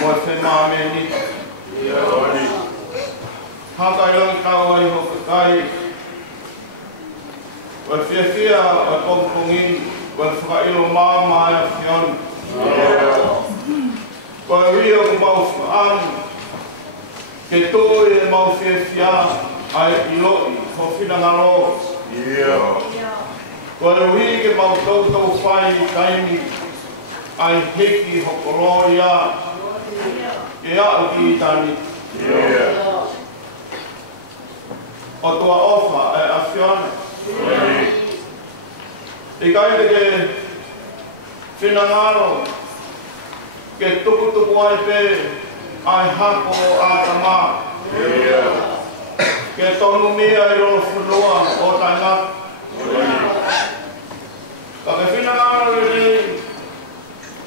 mo se mame ni. Haka ilang tau ai ho kai. Wa fia wa pongpongin wa whakailo mama ya fion. Wa rio ku mau whaan. Ke toi e mau fia ai iloi ho fina ngalo. Wa ui ke mau tau whai kaini ai heki ho koloria. Ke au ki tani. O tua ofa e afiona. I kai ke whinangaro ke tuku ai pe ai hako a tama. Ke tonu mea i rolo whunua o tainga. Ka ke whinangaro rei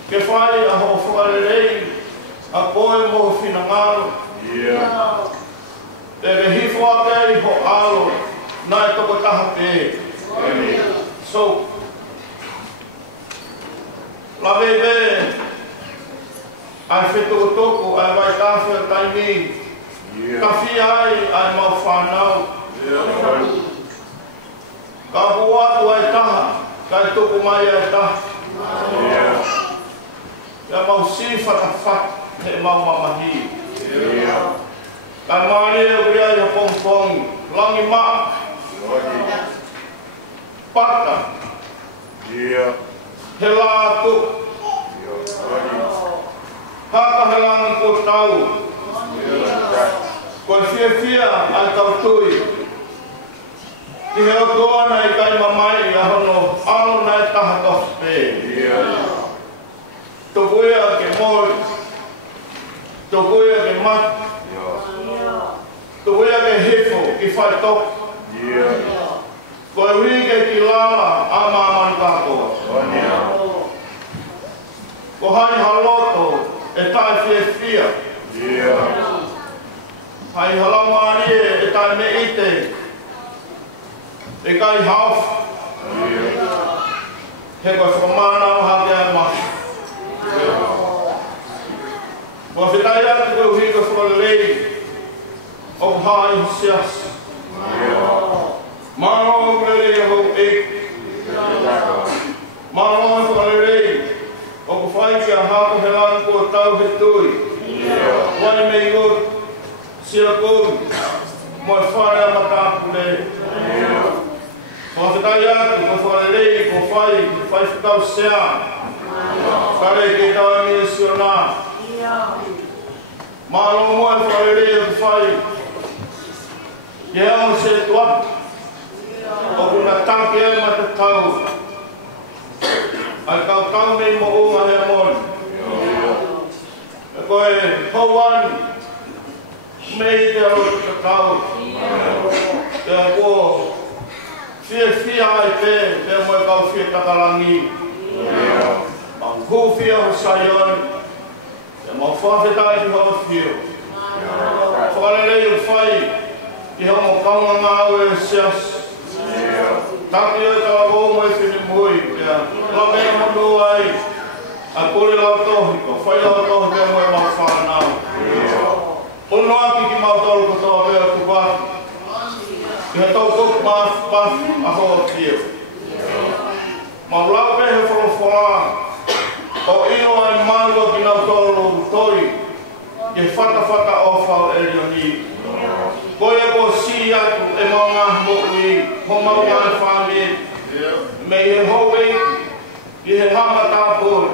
ke whai a ho whare rei a koe mo whinangaro. Te ke hifo a kei ho alo nai toko taha te. So, la bebe ai whetoko toko ai vai tawhi a taimi. Ka whi ai mau whanau. Ka huatu ai taha, kai toko mai ai taha. Ia mau sifata what he mau mamahi. Ka maare o rea i a pongpong, langi maa. Pata. He lātu. Haka he langi ko tau. Koe fia ai tau tui. Ki he o toa nei kai mamai i ahono alo nei taha tohpe. Tokuea ke moi. Tokuea ke mat. Tokuea ke hefo ki whai tok. Koe wike ki lala a mamani kātoa. Ko hai haloto e tai fia. Hai halamari e tai me ite. E kai hauf. He koe whamana o hake ai mahi. Ko whitai atu koe wike whakalei o hai sias. Mano o rei e hau e. Mano o rei o ku whai ki a hako he lan kua tau he tui. Wani mei o sira kou mo e whare a matapu le. Ko whitai atu ko whare rei ko whai whakau sea. Kare ke tau e mea siona. Mano mo e whare rei o ku whai. Ke hao se tuatu. O kuna tanki ai ma te tau. Ai kau tau nei mo unga he mon. E koe hauan mei te alo te tau. Te a kua fia ai pe, te mo e kau fia takalangi. Mau hu fia ho saion. Te mau whawhetai ki hau fio. Whakarelei o whai ki hau mo kaunga ngāu e sias. Taki o tawa o mo e whini mui. La mea mono ai. A kore lau tohi ko. Whai lau tohi te mo e mau whanau. Ono aki ki mau tolu ko toa pēr ku wāki. Ki he tau kuk paf a hoa tio. Mau lau pe he whalawhala. O ino ai mango ki nau tolu toi. Ke whata o whau e rioni. Koe ko si atu e mau ngā mokui, ho mau ngā whāme, me he howe, i he hama tāpore.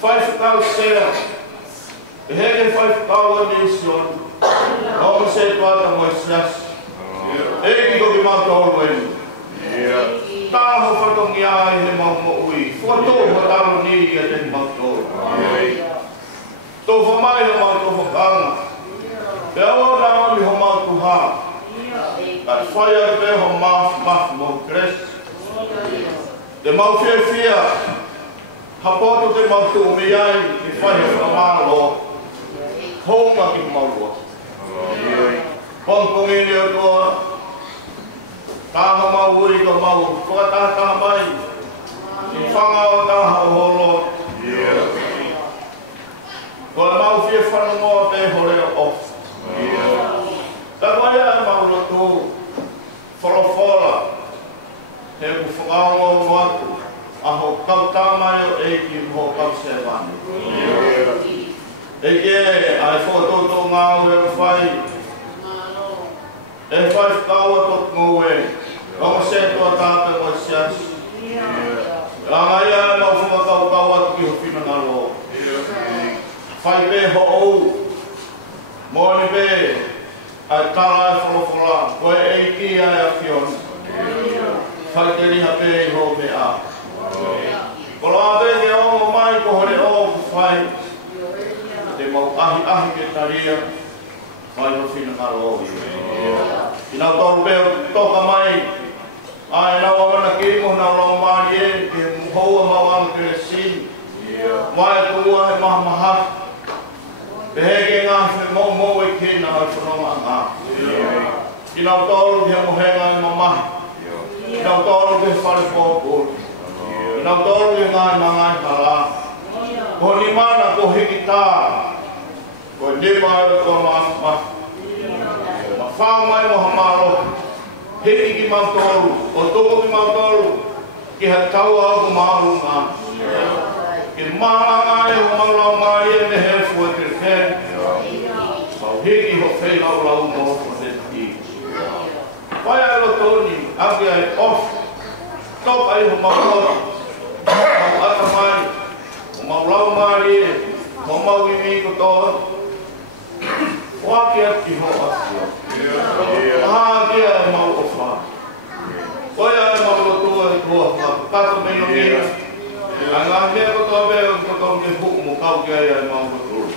Whai whakau sea, e heke whai whakau a nation, o se tuata mo e sias. E ki ko ki mau tōru enu. Tāho whatongi ai he mau mokui, whato ho taro ni i a te mau tōru. Tō whamai he mau tō whakanga. Te awa nā mi ho mau tuha. Kat whai ar pe ho maf mo kres. Te mau fia. Hapoto te mau tu me ai ki whai ho mālo. Honga ki mau loa. Pongpongi ni o toa. Taha mau uri ko mau. Whakataha mai. I whanga o taha o holo. Ko mau fie whanu moa te hore o. Ta mai a mau rotu wholofola. He ku whakaongo watu. Aho kau tāmai o e ki ho kau se wani. E ke ai whototo ngā ue o whai. E whai whakaua tot ngō e. Kau se toa tāpe mo sias. Rangai a mau whumakau kau atu ki ho whina ngā lo. Whai pe ho ou. Mōni pe. Ai tāra e wholofola. Koe e ki ai a whiona. Whai te riha pe i ho me a. Kolo a te ke o mai ko hore o ku whai. Te mau ahi ke taria. Mai ho whina ngā lo. Ina toru pe toka mai. Ai nā wawana ki mo nā lau maari e. Ke muhoua mawanga ke le sin. Mai kua he maha maha. Te heke ngā whi mō e kena ai whanonga ngā. Ina toru ke mohenga i mamahi. Ina toru ke whare whōpōri. Ina toru ke ngā i mangai hara. Ko ni mana ko hiki tā. Ko nipa e ko maha. Ma whao mai moha maro. Hiki ki mautoru. O toko ki mautoru. Ki ha tau au ko maru ngā. Ki maha e o maulau mai e ne he fua te when. Mau hiki ho whei lau lau mo o te ti. Wai ai lo toni, ake ai off. Top ai ho mautoru. Mau ata mai. O maulau mai e. Mo mau i mi ko toa. Waki ati ho asio. Aha ki ai mau o wha. Wai ai mau lo tua e kua wha. Kato me no mira. Ngā mea ko tō mea ko tō me huku mo kau ki ai ai mau ko tūru.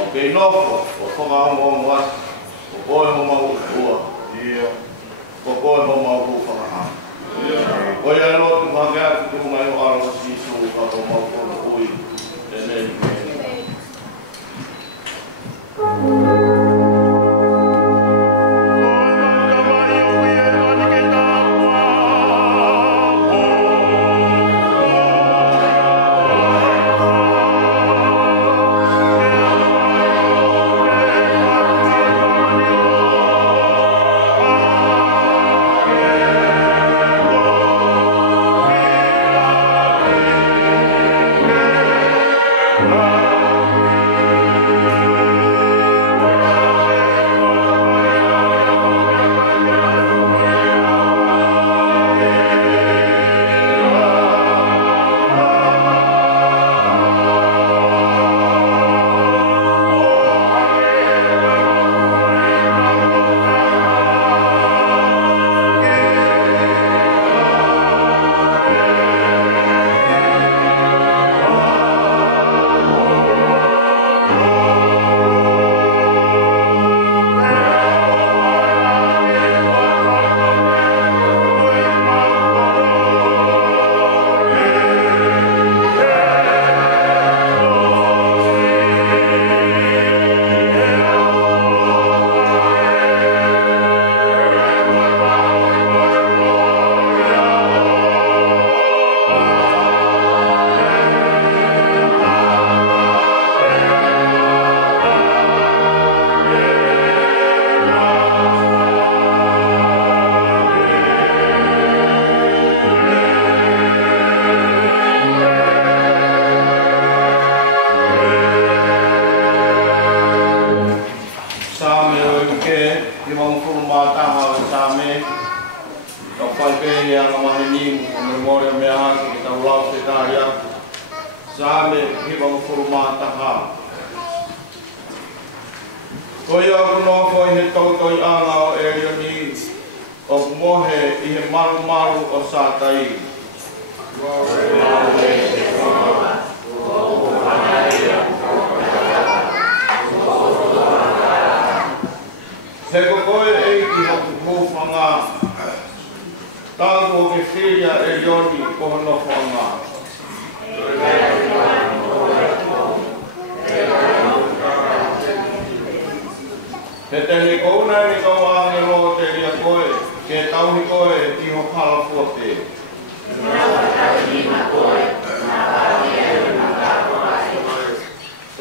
O kei noko, o whakaongo o mwasi, o koe mo mau ko tua. O koe mo mau ko whakaha. Koe ai lotu whakea ki tu mai o aronga sisu ka o mau ko no ui. E nei.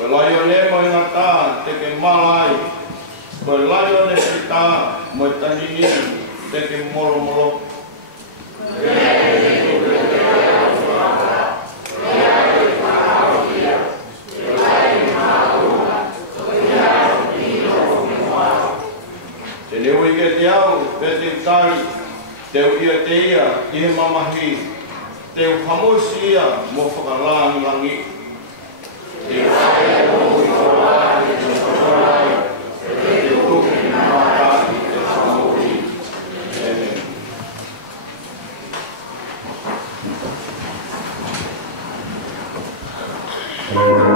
Lai malai. Ko lai o le kita mo tanini te ke molo molo. Te leo i ke te au, pe te tari, te ia te ia, i he mamahi, te hamosi ia mo whakalangi langi. Te whae mo i korai, te korai, te tuki matai, te whamohi. Amen.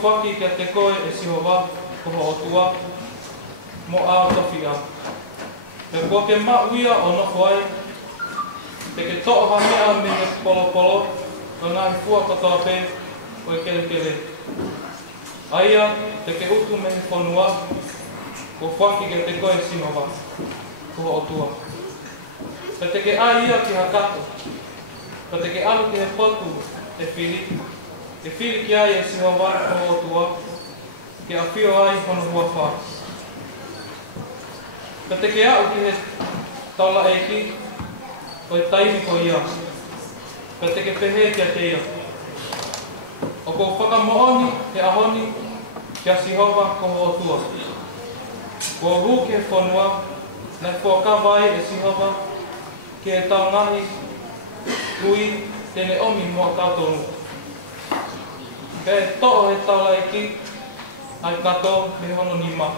Whaki kia te koe e sihowa koho o tua mo ao tawhia. Pe kua ke mauia o noko ai, te ke to'oha mea me he polo polo, o ngāhi fua katoa pē o e kele kele. Aia, te ke utu me he whanua, ko whaki kia te koe e sihowa koho o tua. Pe te ke aia ki hakato, pe te ke alu ki he potu e whiri, e whiri ki ai e sihowa koho o tua, ke a whio ai hono hua wha. Ka te ke au ki he taula eiki, o e taimi ko ia. Ka te ke pehe kia te ia. O ko whakamooni he ahoni kia sihowa koho o tua. Ko hu ke he whanua, nei whakawai e sihowa ki he tau ngahi kui tene omi mua tātonu. Ka e to'o he taula eiki, ai kato me hono ni ma.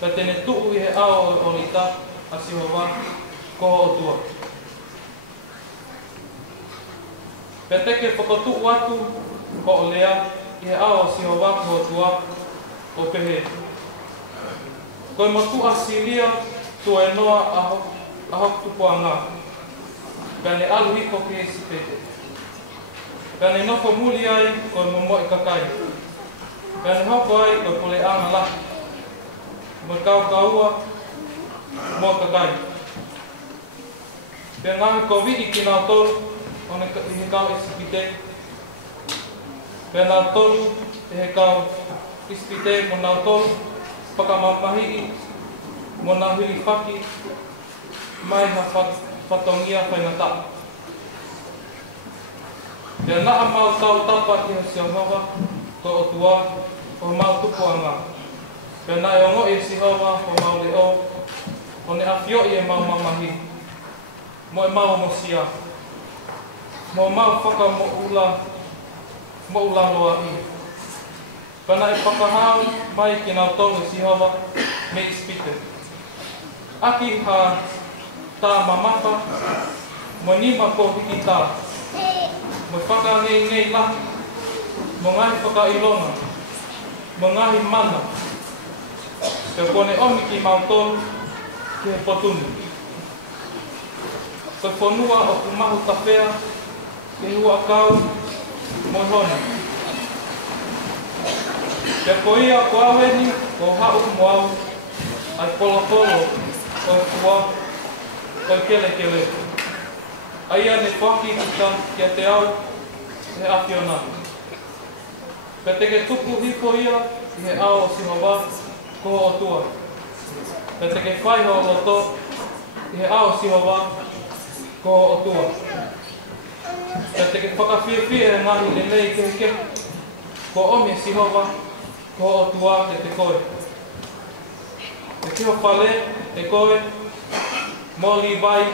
Ka tene tu'u i he ao o rita a sihowa koho o tua. Pe teke whakatu'u atu ko o lea i he ao o sihowa koho o tua o pehe. Koe matua siria tua e noa a hok tupuanga. Ka ne alu hiko ki e sipete. Ka ne noko muli ai koe momo i kakai. Ka ne hoko ai koe pole anga lahi. Mo kau kaua mo kakai. Pe ngahi ko vidi ki nā tolu o ne he kau e sipite. Pe nā tolu e he kau ispite mo nā tolu whakamamahi mo nā huli whaki mai ha whatongia whainata. Pea naa mau tau tapa ki ha sihowa ko o tua o mau tupuanga. Pea nā e ongo e sihowa o mau leo o ne awhio i e mau mamahi. Mo e mau mosia. Mo mau whaka mo ula loa i. Pana e whakahau mai ki nā tolu sihowa me ispite. Aki ha tā mamapa, mo nima ko hiki tā. Mo whaka ngei lahi, mo ngahi whakailonga, mo ngahi mana. Pe kone omi ki mau tolu ki he potunu. Koe whanua o kumahu tawhea, ke hua kau, mo hona. Pe ko ia ko aweni, ko hau mo au, ai polo polo, ko fua, ko kele kele. Aia ne whaki kita kia te au, he aki o nā. Pea teke tupu hipo ia, i he ao o Sihowa, koho o tua. Pea teke whaiho o loto, i he ao o Sihowa, koho o tua. Pea teke whakawhiawhia e ngahi le nei ke, ko omi Sihowa, koho o tua te koe. E kiho whale, e koe, mōli vai,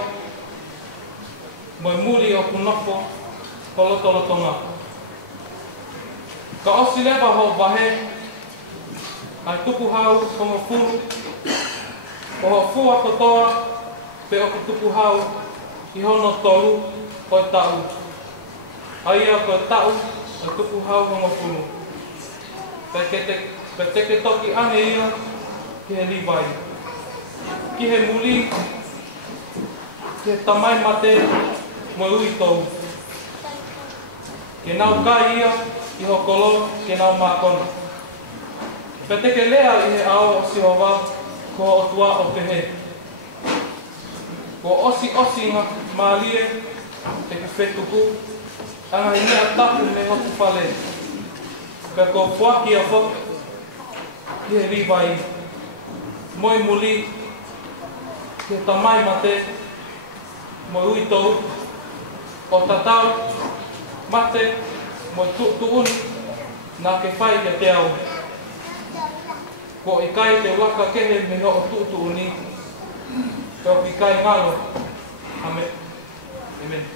moi muri o kunoko, ko loto ngā. Ka osi lewa ho wahe, ai tuku hau, hongo furu, o ho fua kotoa, pe o tuku hau, i hono tolu, o tau. Aia ko tau, o tuku hau, hongo furu. Pe teke toki ane ia, ki he liwai. Ki he muli, ki he tamai mate, mo ui tau. Ke nau kai ia, i ho kolo, ke nau mākona. Pe teke lea i he ao o Sihowa, ko o tua o pehe. Ko osi ngā mālie, teke whetuku, anga i mea tapu me hoku whale. Pe ko puaki a whok, ki he riwai. Moi muli, ke tamai mate, mo ui tau, o tatau, mate, mo tuuni, nā ke whai ke te au. Ko i kai te waka kehe me ho o tuuni, ko i kai ngalo. Amen. Amen.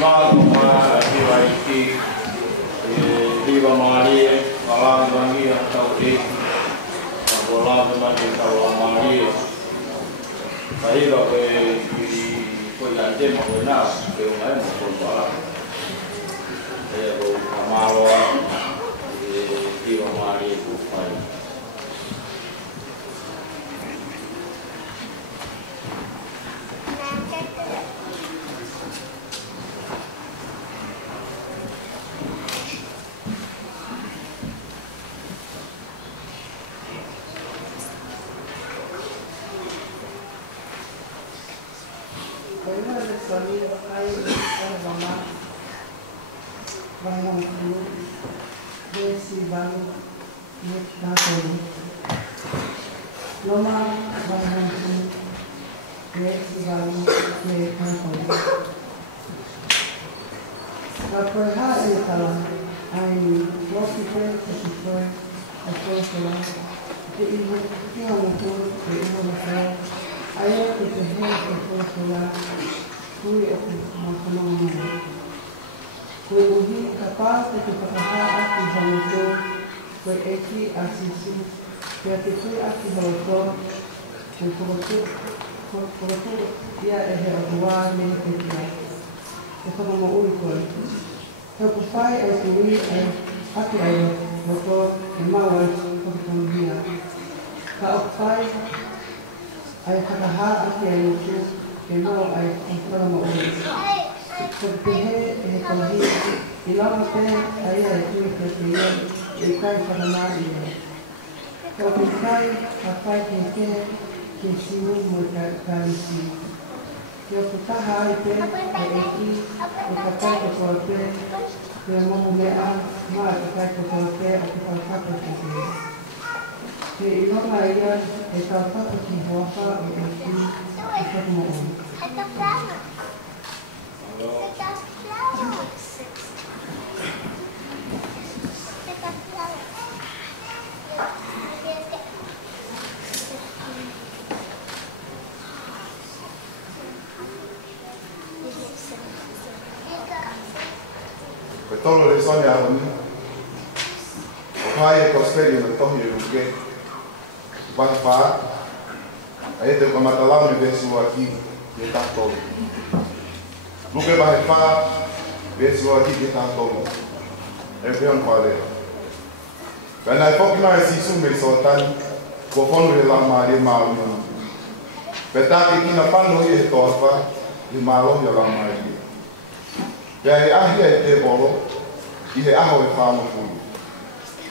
Mano, viva aqui, viva Maria, palavra da minha saúde, a palavra da minha Maria, aí foi lá dentro, foi lá, eu não é muito bom, eu vou amá-lo, viva Maria, por favor. Tolo le sone a honi. O kai e kosperi na tohi e ruke. Vai fa. Ai te komatalau ni besu aqui e tá tolo. Luke vai fa besu aqui e tá tolo. E veon pare. Vena e foki na esi su me sotan ko fonu le la mari mau. Peta ki na pano e tofa i malo ya la mari. Pea e ahi e te bolo, i he aho e whāma pūi.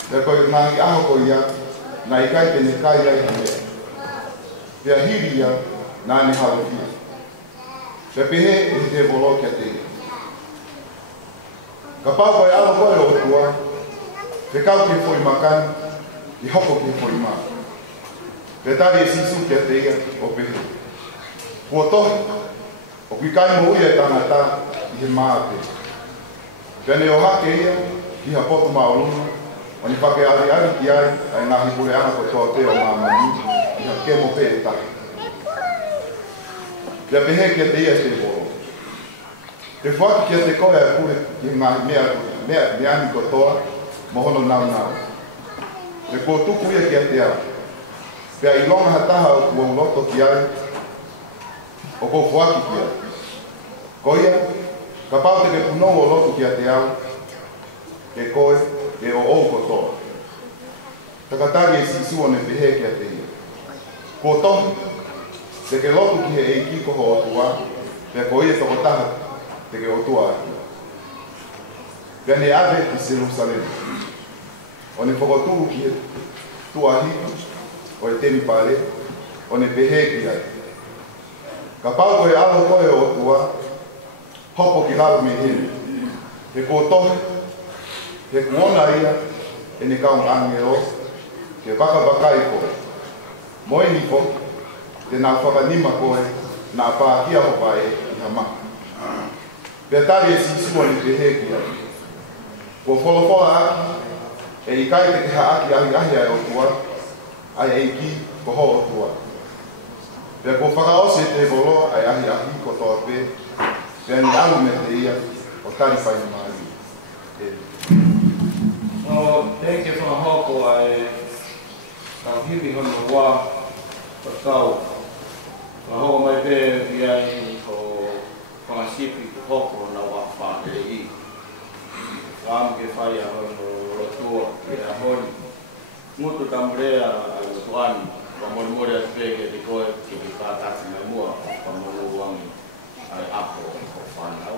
Pea koe nāngi aho ko ia, nā i kai tene kai ai ki mea. Pea hiri ia, nā ne hawe fia. Pea pehe e te bolo kia te ia. Ka pau koe aho koe o tua, pe kau ke fwoi makani, i hoko ke fwoi maa. Pea tari e sisu kia te ia o pehe. Kua tohi, o kui kai mo uia tangata, i he maate. Pene o hake ia, ki ha poto maoluna, o ni whake ari ki ai, ai ngā hipure ana ko toa te o mamani, i ha kemo pe e taki. Pea pehe kia te ia te boro. Te whaki kia te koe a kure ki ngā mea ni ko toa, mohono nau nau. Te kua tuku ia kia te au. Pea i longa hataha o kua uloto ki ai, o kou whaki ki ai. Ko ia, ka pau te ke punou o lotu ki a te au, ke koe, e o ou kotoa. Takatari e sisua ne pehe ki a te ia. Ko tohi, te ke lotu ki he eiki koho o tua, te ko ia toko taha te ke o tua aki. Pea ne ave ki Jerusalem. O ne whakoturu ki he tua hiku, o e temi pare, o ne pehe ki ai. Ka pau koe ala koe o tua, hopo ki lau me hini. He ko tohi, he kuona ia, e ne kaun angero, ke whakawakai koe. Moe ni ko, te nā whakanima koe, nā pākia hopa e i ha maka. Pea tari e sisua ni te he ki ai. Ko wholofola aki, e i kai te ke ha aki ahi ahi ai o tua, ai e ki ko ho o tua. Pea ko whakaose te volo ai ahi ahi ko toa pe, Pea ni alu me te ia, o tari whai na maari. No, thank you for the hoko ai tau hiwi hono wā patau. Ka hoko mai pe ki ai ko whangasipi ko hoko na wā whāne i. Wām ke whai a hono rotua ki a honi. Mutu tamrea a tuani, ka morimore a pege te koe ki ki kātaki mai mua, ka moru wangi ai apo ko whanau.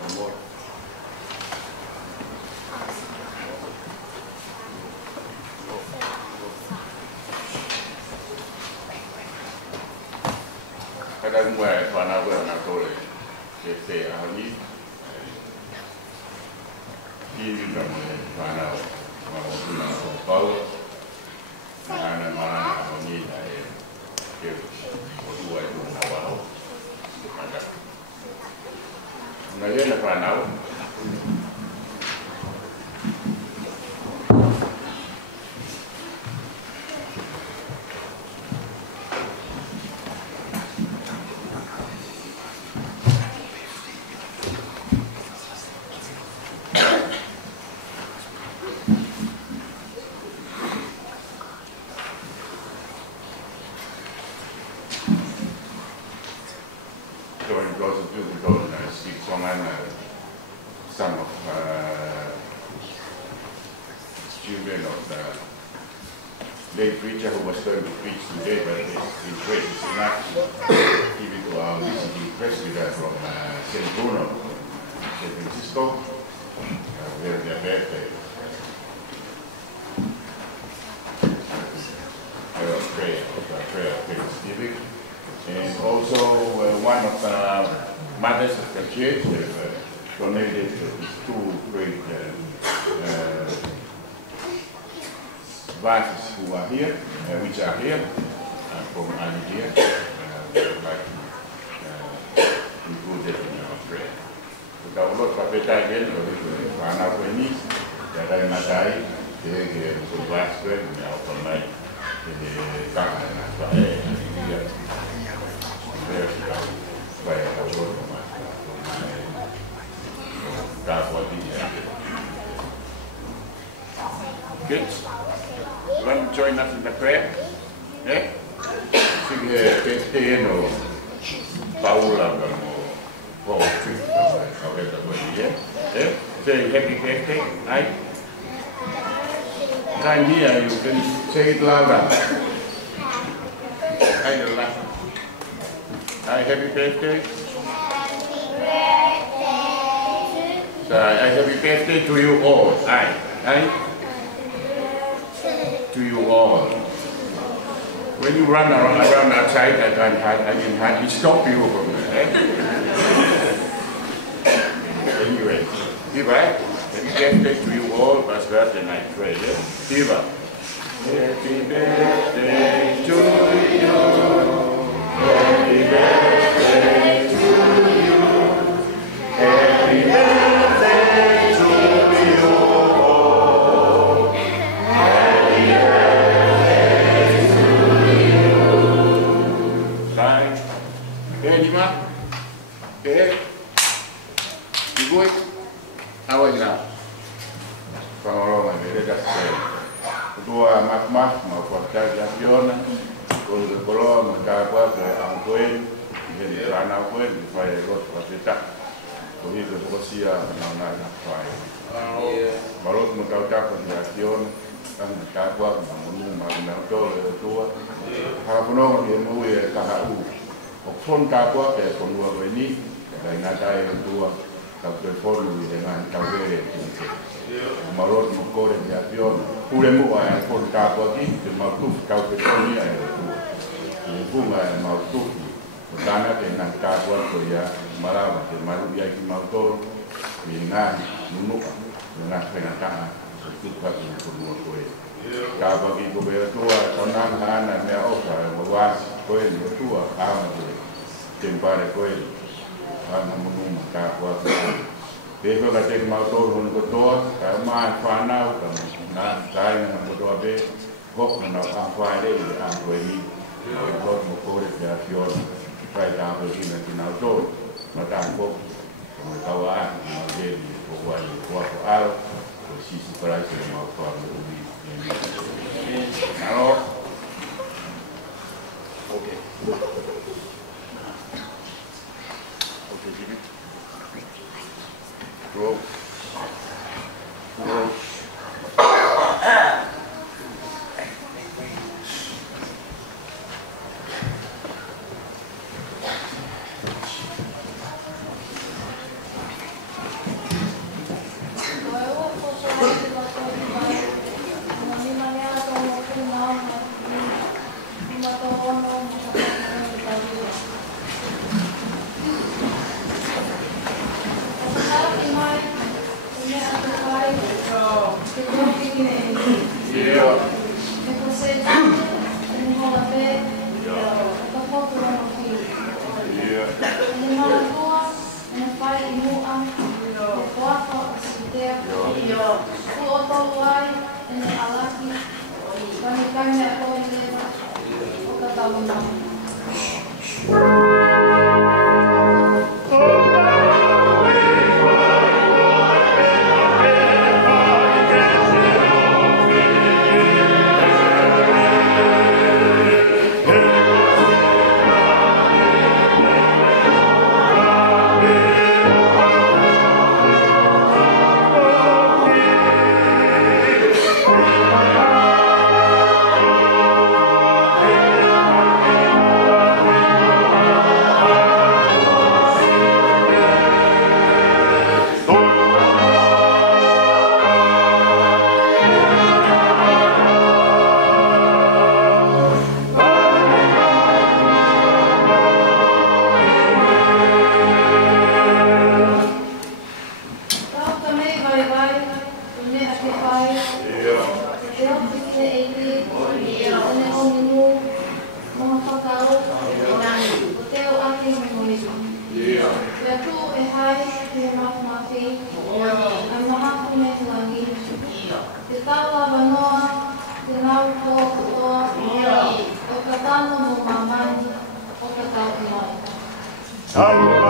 Na mora. Kada mua whanau e ana tole ke te ahoni. Kiri ka mo whanau ma o tuna o pau. Na ana mana ahoni na e ke o tua e tuna wao. Kada. Na yena whanau. Some of children of the late preacher who was going to preach today, but his grace is enough to give it to our visiting presbyter from St. Bruno, San Francisco. Their birthday. Prayer of Thanksgiving. And also one of the mothers of the church donated these two great vases who are here, which are here, from Nigeria. Like include it in our prayer. Kita ulot papeta again, karena aku ini dari Madai, dia berbahas ke dunia online, jadi tak ada saya ini saya sudah supaya tahu Good. You want to join us in the prayer? Yeah? Sige, no. Paula, Paul, yeah? Say happy birthday, right? Right here, you can say it louder. Hi, happy birthday. Happy birthday to you all. Aye. To you all. When you run around outside, I can hardly stop you from there. Anyway, Diva, happy birthday to you all, Pastor, and I pray. Diva. Happy birthday to you. Happy birthday to you. Happy birthday to you all. Happy birthday to you. Right. Okay, Dima? Okay? You good? How are you now? Pangolongan, dia dah selesai. Kedua, maaf, mau kuatkan Fiona. Kalau mencapai ke angkuin, jadi kerana angkuin, supaya lot pasita. Begitu sosial mengenai apa ini. Baru mencapai penjelasan dan mencapai bangun bangun tua. Kalau penuh dia mau KHU, option capai ke pengua ini dari natai tua. Kalau telefon dengan kawin itu. Baru mengkore penjelasan. Kulemu ayat pun capai itu maklum kau telefon ni ayat tua. Bunga mautu, utana dengan kawan korea malam malu dia ki mautu, minat nunuk dengan penata suka untuk korea. Kawan ki korea tua, tanam hana mea oka, mawas korea tua, kawan tempare korea, kawan menung kawan. Besok kita mautu untuk tua, kawan fana, kawan saya dengan tua be, kok nak apa dia angkoi. Lot mokore te afiona, kai tāpau tina tina auto, matang po mga kawan mga baby po wali po ako araw po sisi para sa mga pamilya naro okay Jimmy go Oh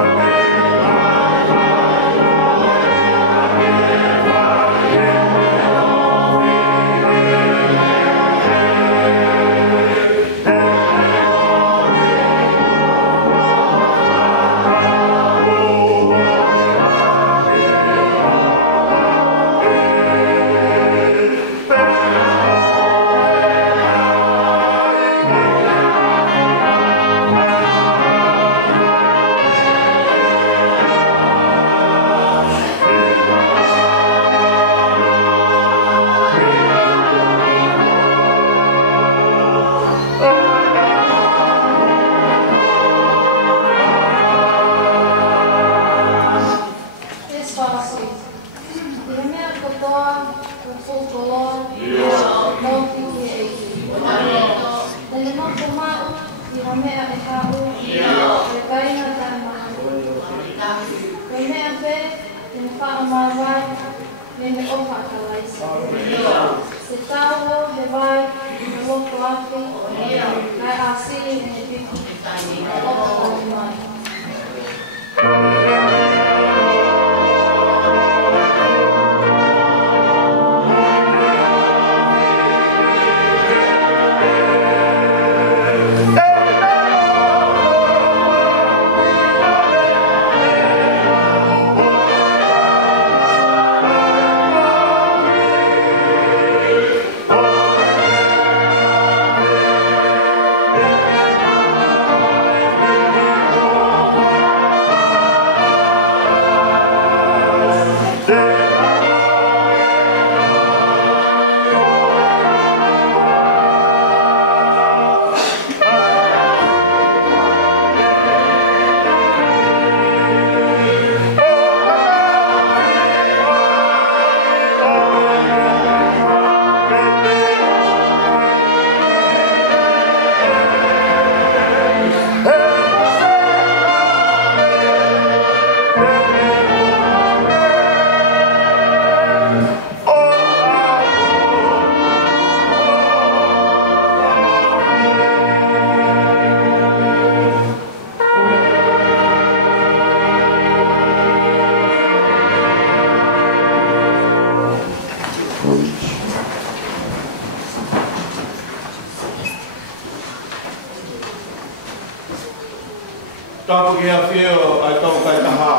kia whio ai tau kai taha.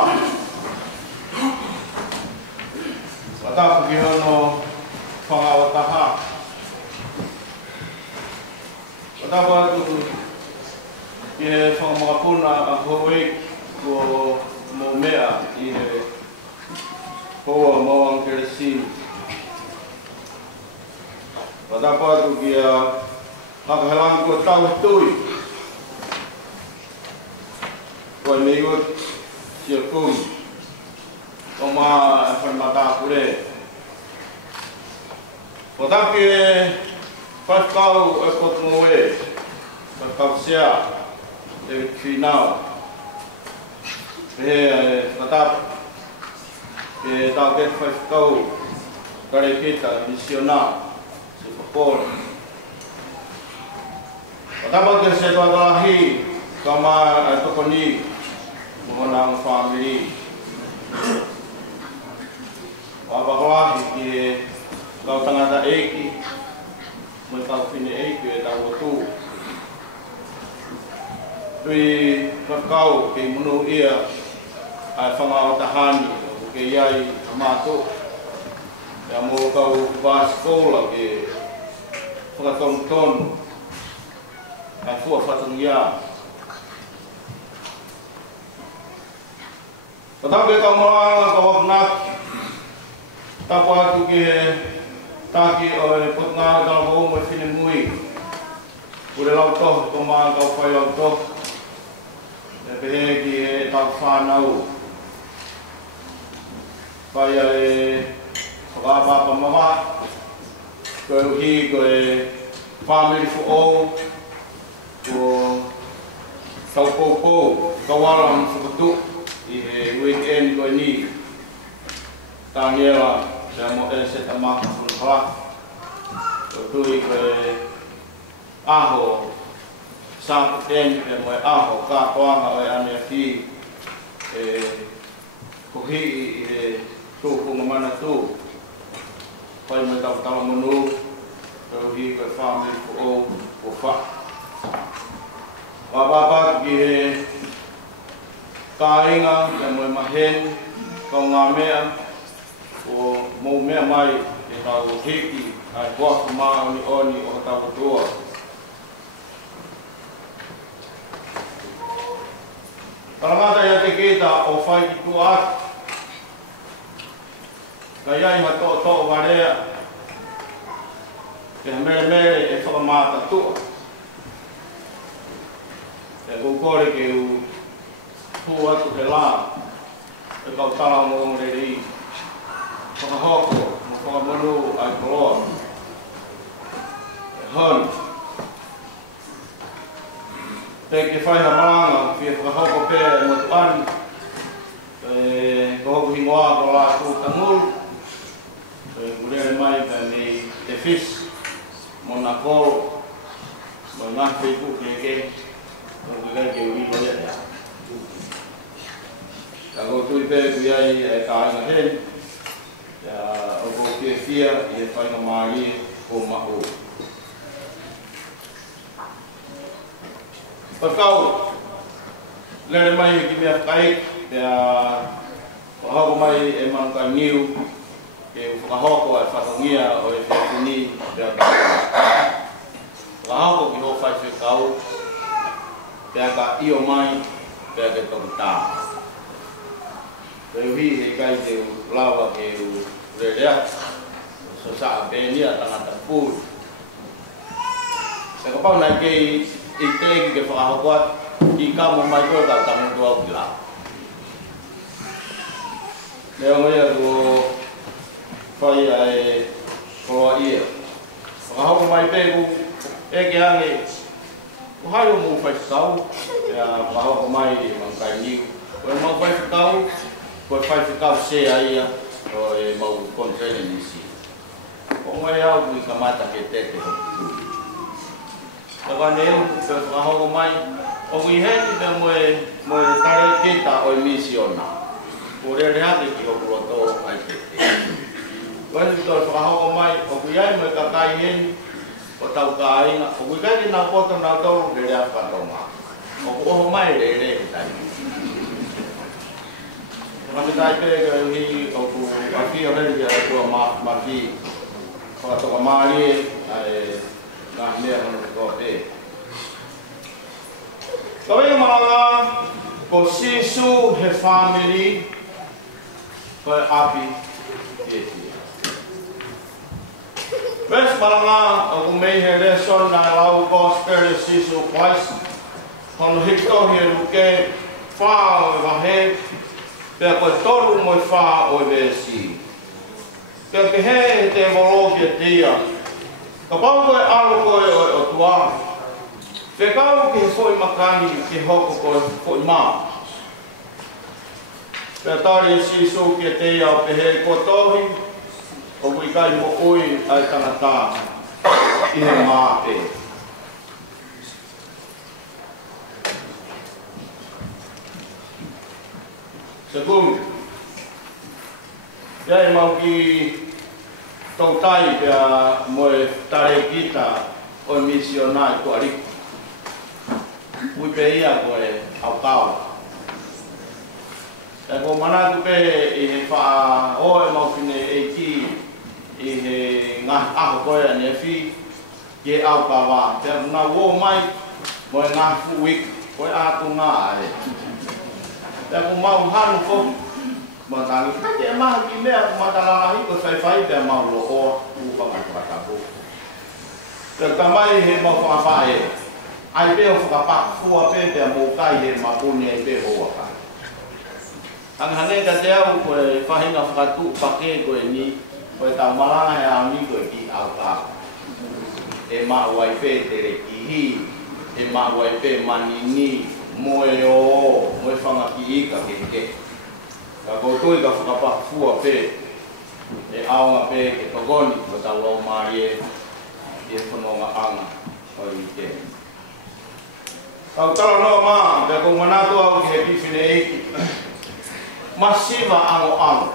Watapu ki hono whangau taha. Watapu atu ki he whangamapuna a hoi ko mo mea i he hoa mawang keresini. Watapu atu ki a whakahelangi ko tau tui. Koe meigot sia kum. Koma whanmata kure. Watapu ki whakau e kotu moe. Whakau sea. David Finau. Watapu. Ke tau ke whakau. Kare kita, misional. Si whakore. Watapu ke se tuatalahi. Kama toko ni. Mohonang family. Wapakalahi ki kau tangata eki. Moi kau pine eki e tau otu. Tui kakau ke munu ia ai whangau tahani ke iai amato. Ia mo kau vaskola ke whakatonu ai fua whatung ia. Tetapi kau malang kau waknak tapu atu ke taki oleh putnga dalam bau mo finin mui. Ure lau toh kau malang kau whai lau toh. Pehe ki tau whanau. Whai e whakapapa mama. Koe uhi koe family for all. Ko tau pou kau walang whakatuk. I he weekend koe ni. Tangiela, se mo e se tamaka pula. Ko tui koe aho. Sāpu tēni e moe aho, kā toanga o e ane ki. Ko hi i he tūpunga mana tū. Pai me tau tala monu. Ko hi koe family ko o wha. Wapapa ki he kāinga, e moe mahen, kau ngā mea, o mou mea mai e tau hiki, ai waku maa oni o tau tua. Parangata ia te kita o whai ki tua atu. Ka iai ma tō warea, e mere e whakamata tua. E kukore ke u tū atu he lā, e kau tala mo rei. Whakahoko, mo whakamonu ai koroa. E hon. Te ke whaiha maranga, whia whakahoko pēr e mo tuani. Ko hoku hingoa ko lā tū tanguru. Murere mai ka nei te fish, mo nā koro. Mo ngā whaiku ke mo ke uilo ia. Ka ko tui pē kui ai e kāinga hen. O ko kia whia i e whainga māi o mahu. Whakau, lere mai ki mea kai, whahoko mai e manka niu, ke whakahoko e whakangia o e whakuni pia kai. Whakahoko ki ho whai whakau, pia ka io mai, pia ke toku tā. Pia uhi he kai te lawa ke u rerea, so saa pēnia tangata pūri. Se ka pau nai kei i tēki ke whakahokoat, ki kamo mai koe ka tangutu au ki lao. Leo ngai atu o whai ai koroa ia. Whakahoko mai pēku, eke ange, ko hai o mō whai whakau, ea whakahoko mai i mankai niu. Koe mau whai whakau, koe whai whakau sea ia, o e mau kontrene nisi. Ko ngai au kui ka mata ke tete hoku. Taka neu, pe whakahoko mai, o kui heni pe moe tare kita o e misiona. Ko rere hake ki hoku roto ai tete. Koe ni tō whakahoko mai, o kui ai moe kakai heni, o tau ka ainga, o kui kai nā poto nā tau rere a whatonga. o mai le tai ma tai pe hi o ku aki o le ya ko ma ki ko to ma ni ai na me ko e ko e ma ko sisu he family ko api e Wes malanga o mei he reson na lau gospel sisu Christ kono hito he luke fa o he pe ko toru mo fa o vesi pe ke he te volo ke dia ka pau ko alo ko o tua pe ka ke foi makani ke hoko ko foi ma pe tari sisu ke te o pe he ko tohi o kui kai mo oi ai tanata i he māpe. Sekumi, iai mau ki tau tai pia moe tare kita o misionai kua riku. Ui pe ia koe au kau. E ko manatu pe i he wha oe mau kine e ki i he ngā ako koe ane whi ki e au kawa. Pea ngā wō mai mo e ngā fuwik koe ātu ngā e. Pea ko mau hanu foku ma tangi kake e maha ki mea ko matalalahi ko whaiwhai pea mau loko upa mai kratako. Pea ka mai he mau whawhae ai peo whakapaku fua pe pea mō kai he mapuni ai pe hoa kai. Ang hane ka te au koe whahinga whakatu pake koe ni koe tau malanga e au ni koe ki au ka. E mauai pe te reki hi, e mauai pe mani ni, moe o, moe whanga ki ika ke ke. Ka koutou ka whakapakua pe, e aunga pe ke togoni ko tau lau maari e whanonga anga koe i ke. Kau tala no maa, pe kou manatu au ki he pifine eiki. Masiva ango.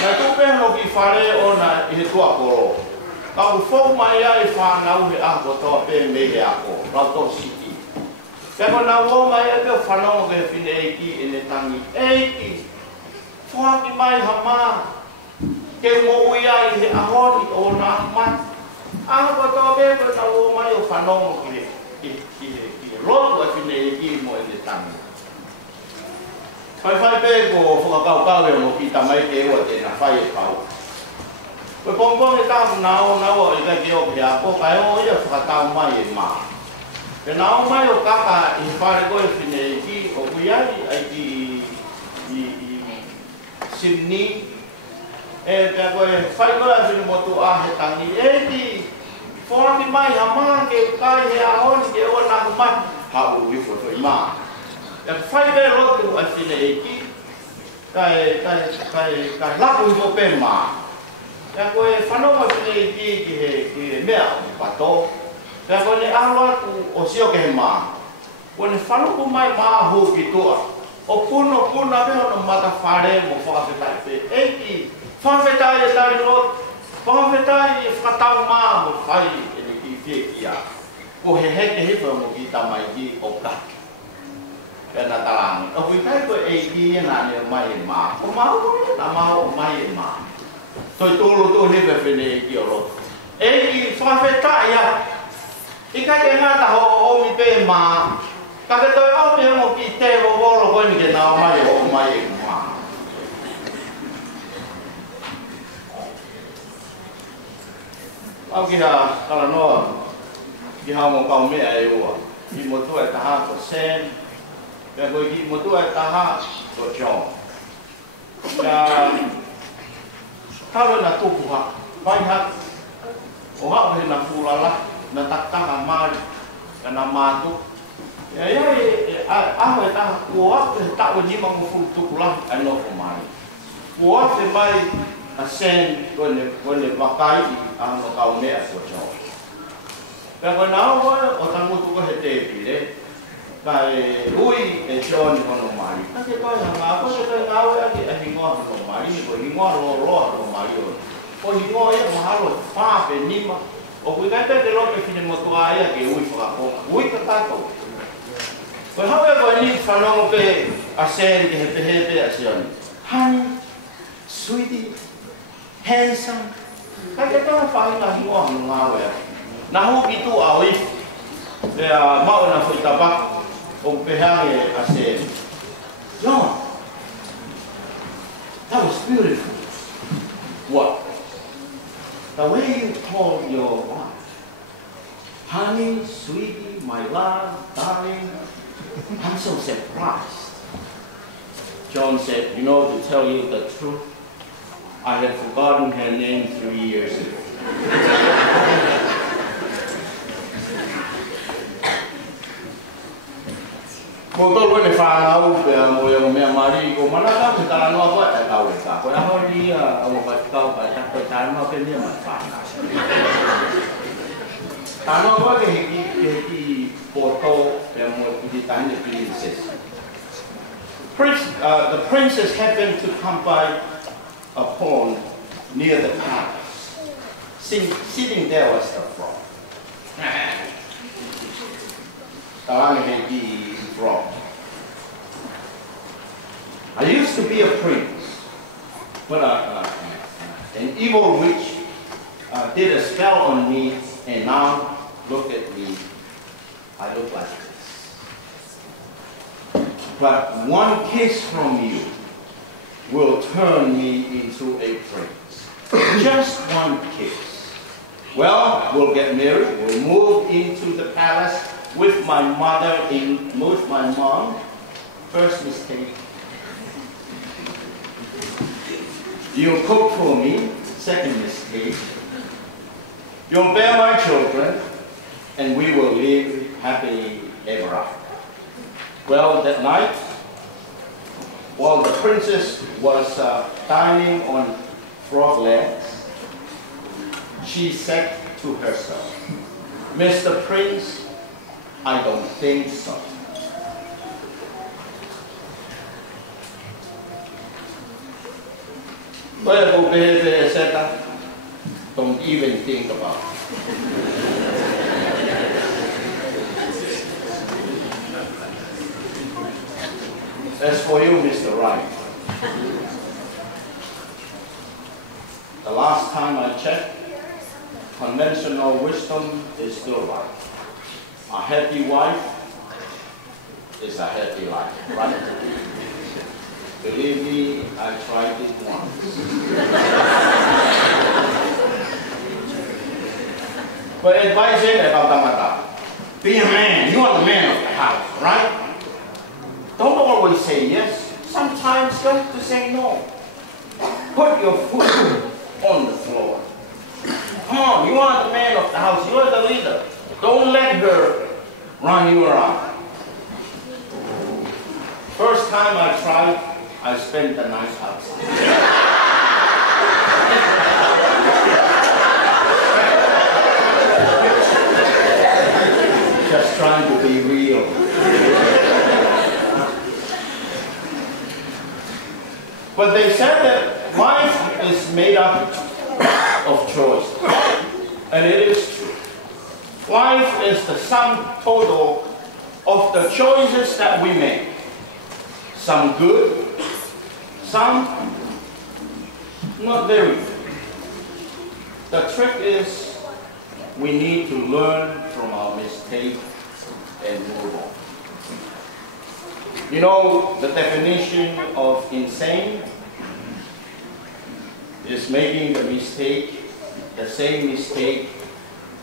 Na tupe no ki whare ona i he tua koro. Kau fau mai ai whanau he ako toa pe me he ako, Rauto City. Pea ko na wō mai ai peo whanau ke whine eiki e ne tangi. Eiki, whaki mai hama, ke mo ui ai he ahoni o na ahmat. Ako toa pe ko na wō mai o whanau ki roto e whine eiki mo e ne tangi. Whai pe ko whakakau e mo ki tamai ke ewa te na whai e pau. Koe pongpong e tāpu nao i kai ke o pia, ko kai o ia whakatau mai e mā. Pe nao mai o kaka i whare koe whine e ki o kuiai ai ki Sydney. E pia koe whai koe a whine motu a he tangi. E ki whaki mai ha mā ke kai he ahoni ke ewa naku mai. Hau wifo i mā. E whai pe rotu a whine e ki, kai lapu i fo pe mā. Pea koe whanonga whine i ki he mea o pato. Pea koe ne alo atu o sio ke he mā. Koe ne whanonga mai mā hou ki tua. O puno apeho no mata whare mo whakawhetai pe. Eiki, whakawhetai e tari lot. Whakawhetai e whakatau mā mo whai e ne ki whie ki a. Ko he heke hipa mo ki tamai ki o kaki. Pea na talangi. O whitai koe eiki e nā ne mai e mā. O mau koe na mau o mai e mā. Toi tōro tō hewe whine e ki o roto. E ki whawhetai a. I kai ke ngata ho o mi pe mā. Ka ke toi au me mo ki te o wolo koe ni ke nā o mai o mai e mā. Au ki ha kala noa. Ki ha mo kau mea e ua. Ki mo tua e taha ko Sam. Pea koe ki mo tua e taha ko John. Kalau na tupu ha, vai ha, o ha he na pulala, na takanga mari, na matu. E aho e taha, ua he tau ni mangu fulu tupu la, e no ko mari. Ua he mai a sen, kone wakai i ano kau mea ko chao. Pea koe nao koe, o tangutu ko he tepi le, kai ui e John kono mari. Ake toi hanga, koe te toi ngau e ake e hingoa kono mari, ko hingoa roa kono mari o. Ko hingoa e mahalo whape nima. O kui kai te lope whine motua e ake ui whakakonga. Ui ka tātou. But however, I need to know I said honey, sweetie, handsome. Kaya ka pa ina hiwa ang ngawe. Nahu itu awif. Kaya mau na futabak o pehange asen. John, that was beautiful. What? The way you call your wife, honey, sweetie, my love, darling. I'm so surprised. John said, you know, to tell you the truth, I had forgotten her name 3 years ago. Motor ko ni Fanaw, mo yung may mari ko manaka sa talang ako at tawid ka. Kung ako di ako ikaw pa sa pagtama ko niya Fanaw. Tama ba kay photo mo ititan ni princess. The princess happened to come by a pond near the palace. Sitting there was the frog. Frog. I used to be a prince, but an evil witch did a spell on me, and now look at me. I look like this. But one kiss from you will turn me into a prince. Just one kiss. Well, we'll get married. We'll move into the palace with my mother with my mom. First mistake. You'll cook for me. Second mistake. You'll bear my children, and we will live happily ever after. Well, that night, while the princess was dining on frog legs, she said to herself, Mr. Prince, I don't think so. Don't even think about it. As for you, Mr. Wright, the last time I checked, conventional wisdom is still right. A happy wife is a happy life, right? Believe me, I tried it once. But advice is about be a man. You are the man of the house, right? Don't always say yes. Sometimes you have to say no. Put your foot on the floor. Come on, you are the man of the house. You are the leader. Don't let her run you around. First time I tried, I spent the night outside. Just trying to be real. But they said that life is made up of choices. And it is true. Life is the sum total of the choices that we make. Some good, some not very good. The trick is we need to learn from our mistakes and move on. You know, the definition of insane is making the mistake, the same mistake,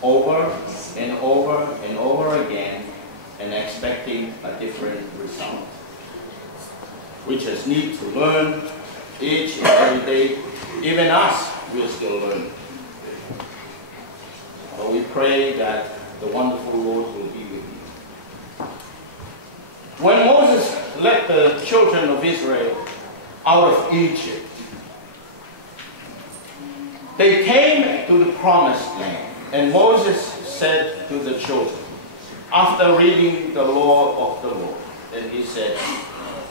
over and over and over again and expecting a different result. We just need to learn each and every day. Even us, we're still learning. But we pray that the wonderful Lord will be with you. When Moses led the children of Israel out of Egypt, they came to the promised land. And Moses said to the children, after reading the law of the Lord, and he said,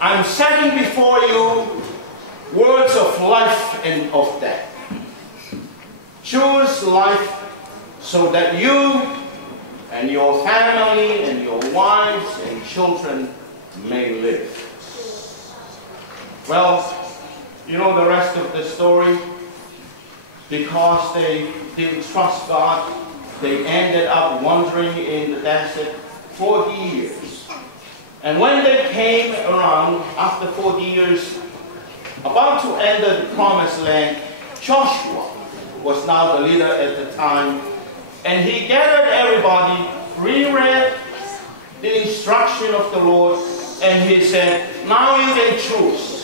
I'm setting before you words of life and of death. Choose life so that you and your family and your wives and children may live. Well, you know the rest of the story. Because they didn't trust God, they ended up wandering in the desert 40 years. And when they came around after 40 years, about to enter the promised land, Joshua was now the leader at the time, and he gathered everybody, reread the instruction of the Lord, and he said, now you can choose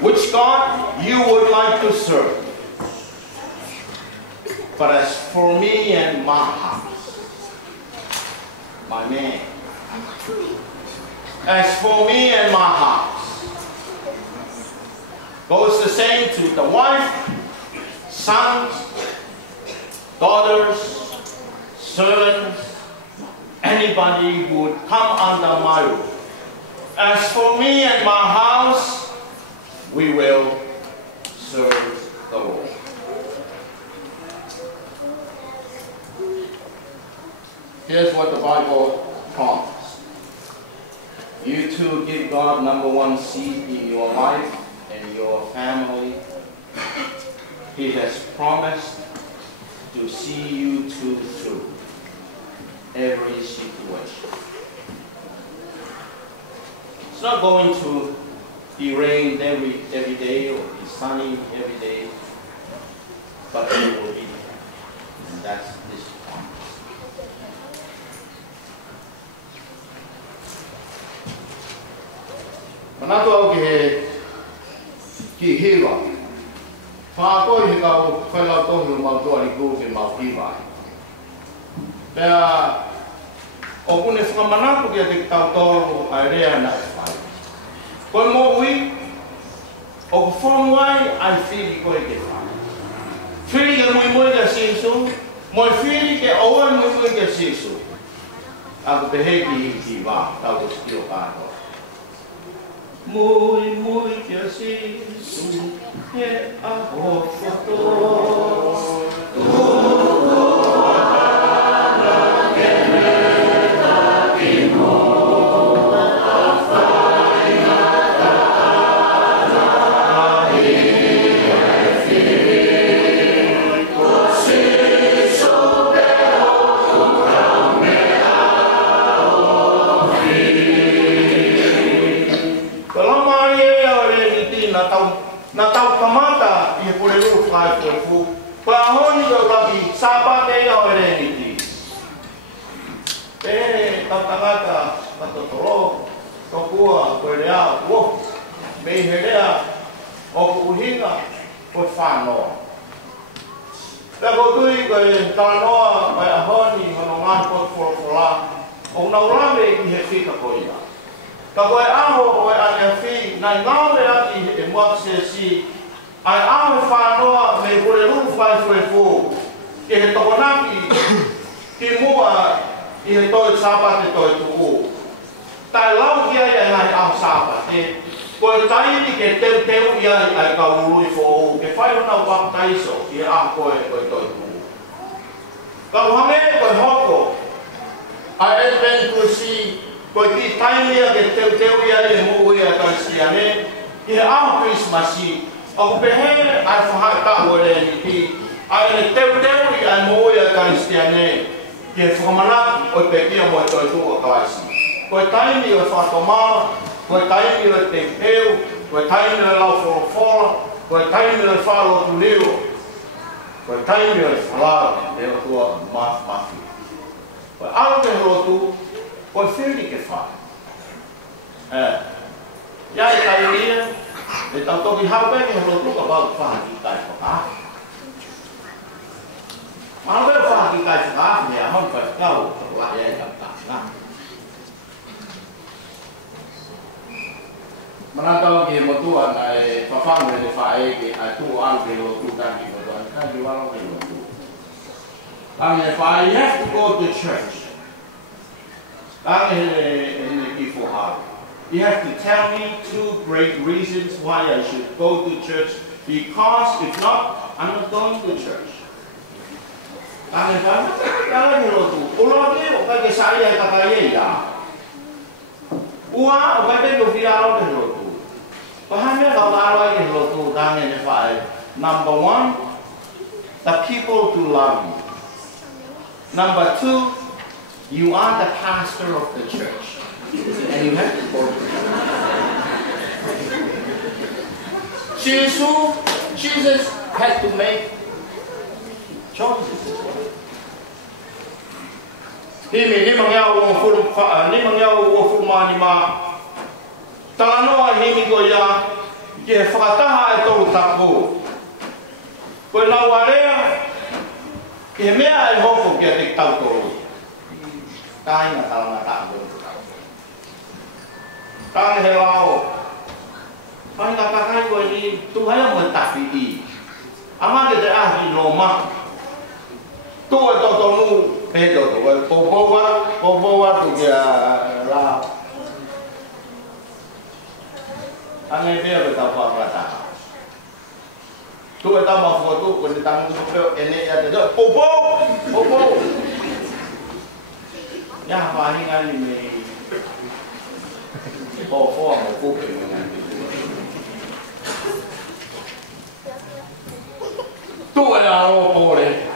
which God you would like to serve. But as for me and my house, my man, as for me and my house, goes the same to the wife, sons, daughters, servants, anybody who would come under my roof. As for me and my house, we will serve the Lord. Here's what the Bible promised. You too give God #1 seat in your life and your family. He has promised to see you through every situation. It's not going to be rain every day or be sunny every day, but it will be. And that's this promise. Manato au ki hiwa. Whākoi he kau whailau tohu mautua ni kūwhi mau hiwa. Pea, o kune whakamanaku kia te tau tōru ai rea na e whai. Koe mō ui, o ku whongai ai whiri koe ke whai. Whiri ke mui ke sisu, moi whiri ke oa mui ke sisu. Ako te heki ki wā, tau ko stio kātoa. Mui ke sisu, he aho whato. Na tau kamata I pule lu fly for fu. Pa honi do lagi sapa te o reniti. Tau tangata matotoro tokua korea wo me herea o kuhinga o whanoa. La ko tui koe tanoa mai ahoni hono ngai pot fora o naurame I he fika koina. Ka koe aho koe ane whi, nai ngāwe ati e mwakse si, ai aho whānoa me kore ruru whai fō, ke he tokonaki, ki mua I he toi sāpate toi tuku. Tai lau kia ia ngai aho sāpate, koe taini ke teu ia ai ka urui fō, ke whai una wak taiso I aho koe toi tuku. Ka uhange koe hoko, ai e pen kusi, koe ki taimea ke teu ia e mō ia Kristiane, I he aho Christmasi, o pehe ai whahata o re ki, ai ne teu I ai mō ia Kristiane, ki he whakamanaki o te kia mo e toi tūa kaisi. Koe taimi o whakamaa, koe taimi o te peu, koe taimi o lau whorofora, koe taimi o whalo tu leo, koe taimi o whalaro, e o tua mafi. Koe aro te rotu, koe whiri ke whai. Ia e kai ria, e tau toki haupe ke holo tuka bau whaki kai whakaafi. Mahalo e whaki kai whakaafi, mea hon kai kau, la e kai whakaafi. Manatau ki e motua na e whawhangu e whae ke ai tū anu ke holo tū tangi motua, ni kai walo ke holo tū. Tangi e whae, you have to go to church. You have to tell me 2 great reasons why I should go to church, because if not, I'm not going to church. Kami kan, kalau ni lotu, pulau ni orang ke saya kata ye ya. Uang orang tu viral ni lotu. Bahannya kalau awal ni lotu, tanya ni file. Number one, the people to love you. Number two, you are the pastor of the church, and you have to follow. Jesus had to make choices. Ni mangyao wo mani ma. Tano ni mi goya ke fakataha to tapo. Ko laware ke mea e hofo ke te tau to. Kai na tala na ta do. Kai he lao. Kai na ka kai ko ni tu hai mo ta fi i. Ama de a hi no ma. Tu to nu pe to popowa tu ya la. Angai be ta pa ta. Tu eta ma foto ko ni tang tu pe ene ya de popo. Ya pa ni ngai ni popo mo ku pe ngai. Tu ala o pore.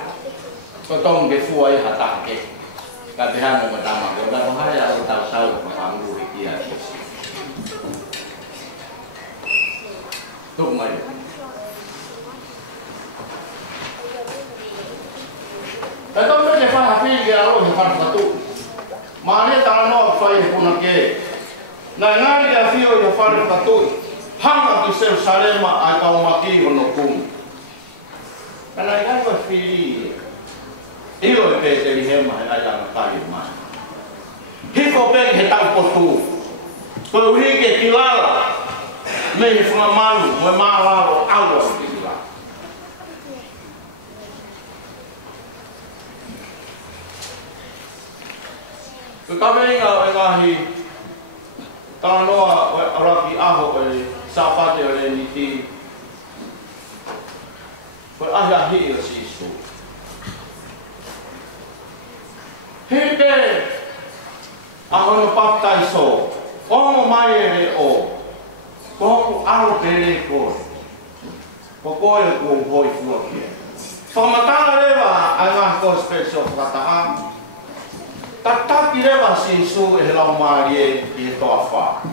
Có tông cái phu ấy hạ tặng cái thứ hai mà ta mặc được là có hai là tàu sau mà làm đủ cái kia tụng mày cái tông nó chỉ phải học phi cái đó thì phải tụ mà nếu ta nó phải phun cái này ngay cái phi thì phải tụ hang cái sel sare mà ai tàu mà kia nó cùng cái này cái phi Ilo pe te lihe mai ai ang kali mai. Hiko pe he tau potu. Ko uri ke kilala. Me funga malu, me malalo awa kilala. Ko kame ngahi. Tano ara ki aho ko sapate ole niti. Ko ahya hi si su. Hete ako no baptizo o mai o ko aro pele ko ko hoi fuaki famata leva anga ko special kata tatapi leva sisu e la marie e to afa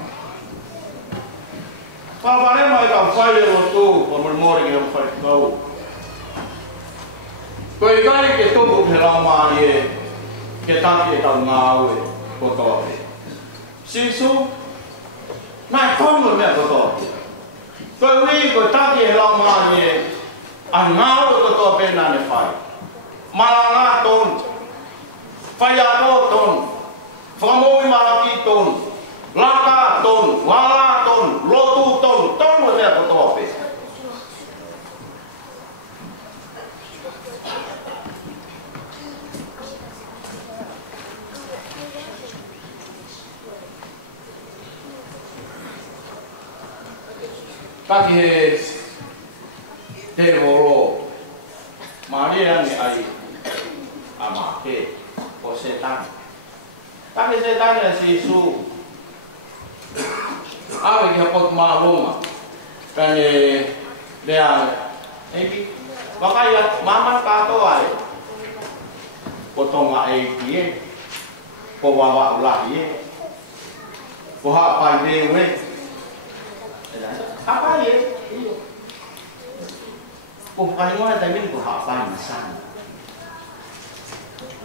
pavare mai ka fai lo tu por mori ke fai no ko ikai ke to ko la marie que tanto que tão mal e cotope. Sisu, na como me cotope. Foi o que tanto que lá mal e a mal cotope na ne fai. Malanga ton, faiato ton, famoi malaki ton, laka ton, wala ton, lotu ton, ton me cotope. Kaki te horo Maria ni ai amake o setan. Kaki setan ya sisu. Awe ki pot maluma. Kane dia ebi makaya mama kato ai. Potong ai ki ko wawa ulah ye. Ko ha pai dewe. Apa ye? Kung pahingon na tayo ko hapay na sana.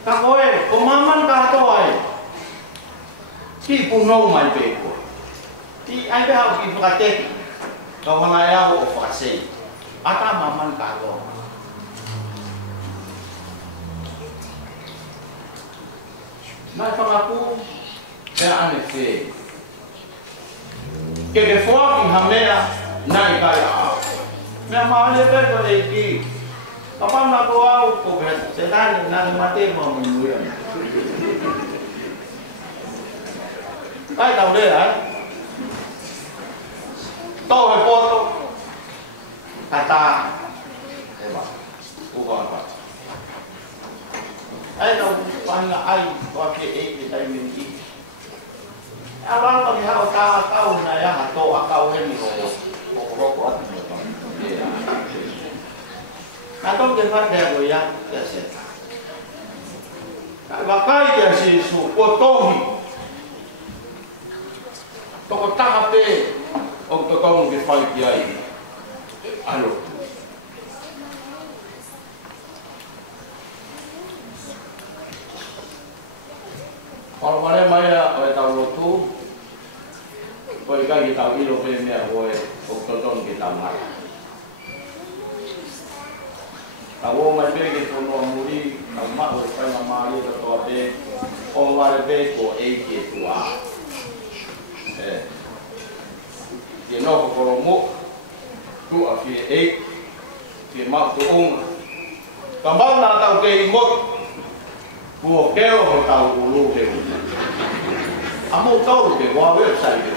Kakoy, kumaman ka ito ay. Ti puno may beko. Ti ay ba ako ipakate. Kawanayaw o fakase. Ata maman ka ito. Nagpangako, kaya ang efe. Que de forma hamera na ikaya. Me amale pedoeki. Kapag nagawa ko setan na mati mo muya. Ay tao de ay. To he poto. Kata. Eba. Ugon pa. ai ko ke e tai min ki awan ko ha o ta kau na ya ha to a kau he ni ko ko ni to na to ke fa de go ya ya se ka kai ya si su ko to hi to ko ta ha pe o to ko ke fa ki ai alo kalau mana maya oleh tahu tu, boleh kita tahu ilo punya boleh oktoton kita maya. Tahu macam kita pun muri, nama boleh kau nama dia tu ada, orang ada ko gitu ah. Dia nak kalau mu, tu akhir dia mak tu Kambang nak tahu ke imut. Buat kau kau tahu dulu ke. Amu tahu ke gua website ke.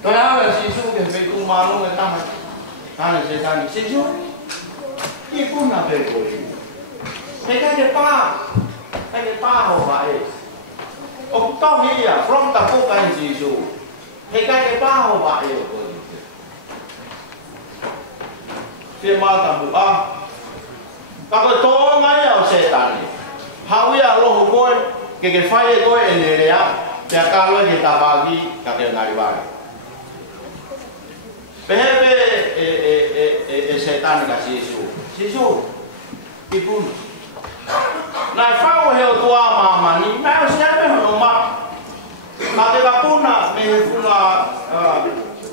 Kalau siswa ke betul malu ke tamat. Kalau saya siswa, ibu nak betul. Mereka cepat orang itu. Ông tahu ni ya, from tahu kan siswa. Mereka cepat orang itu. Tema tambua, kalau tu mana yang setan ni, hawi Allah hukum, kekefai tu ini dia, dia kalau kita bagi kakek ngariban. Behebe setan kasih sisu, ibu. Nah, kau heo tua mama ni, mana siapa yang rumah? Maka kapuna, mehuna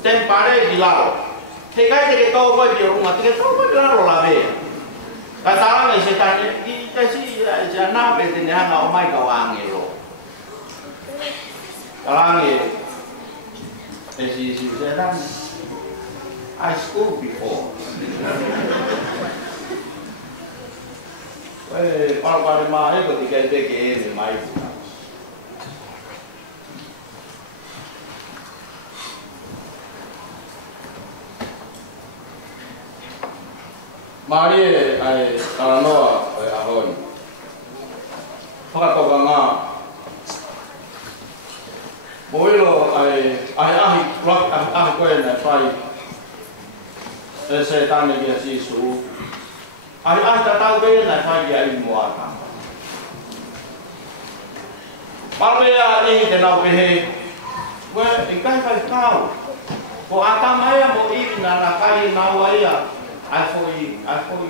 tempare di laut. Tekai kita tahu apa dia rumah, kita tahu apa dia orang lain. Kata orang setan ni, kita sih jangan betul ni hang omai kau angelo. Kalau angel, si setan, I school before. Kalau mana itu tiga ni mai. Mari ay karano ay ahon. Pagkato ka nga. Moilo ay rock ko na try. Setan ni dia sisu. Ay tatawag ko na try ay muata. Mari ani tenaw pehe. Well, ikai kai kau. Ko atamaya mo ibin na nakali nawaya. Alfoi apa?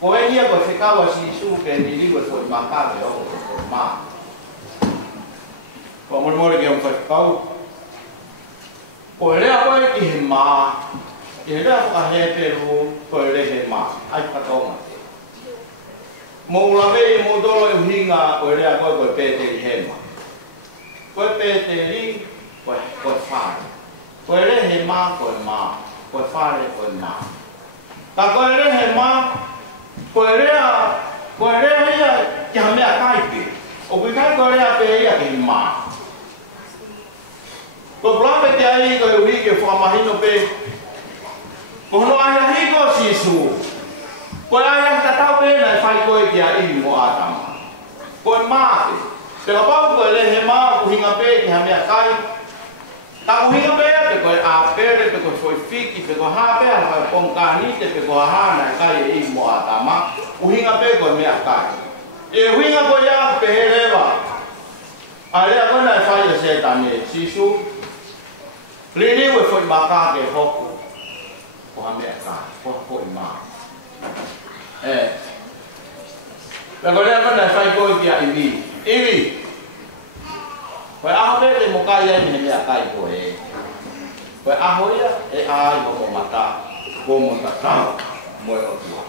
Kau ini apa sekarang sisu ke diri berfoi makan yo, mak. Kau mula yang kau, boleh apa ini mak? Ini apa heperu? Boleh mak? Apa tahu mak? Mula be modal hingga boleh apa boleh pete hemat. Boleh pete ni, boleh far. Boleh hemat, boleh mak. Kau faham kau mak. Tak kau ini hema, kau ini ya jangan dia kait. Obikai kau ini apa ya hema. Kau pulang bertiai kau uli ke faham hino pe. Kau no ayah hiko sisu. Kau ayah tak tahu pe nak faham kau dia ini mau atam. Kau mak. Sebab kau ini hema kau hingga pe jangan dia kait. Tahu hingga berapa? Kau apa? Kau foi fiki, kau apa? Kau pongkani, kau hana kaya ibu atama. Hingga berapa? Kau meakai. Hingga kau ya perhelewa. Ada apa nak saya setan ni? Sisu. Lini kau foi bakar ke hoku. Kau meakai. Kau foi mak. Lalu ada apa nak saya kau dia ini? Ini. Kau apa yang mau kaya ni dia kaya kau Kau apa ya? Ai kau mata, kau mata tahu, mau apa?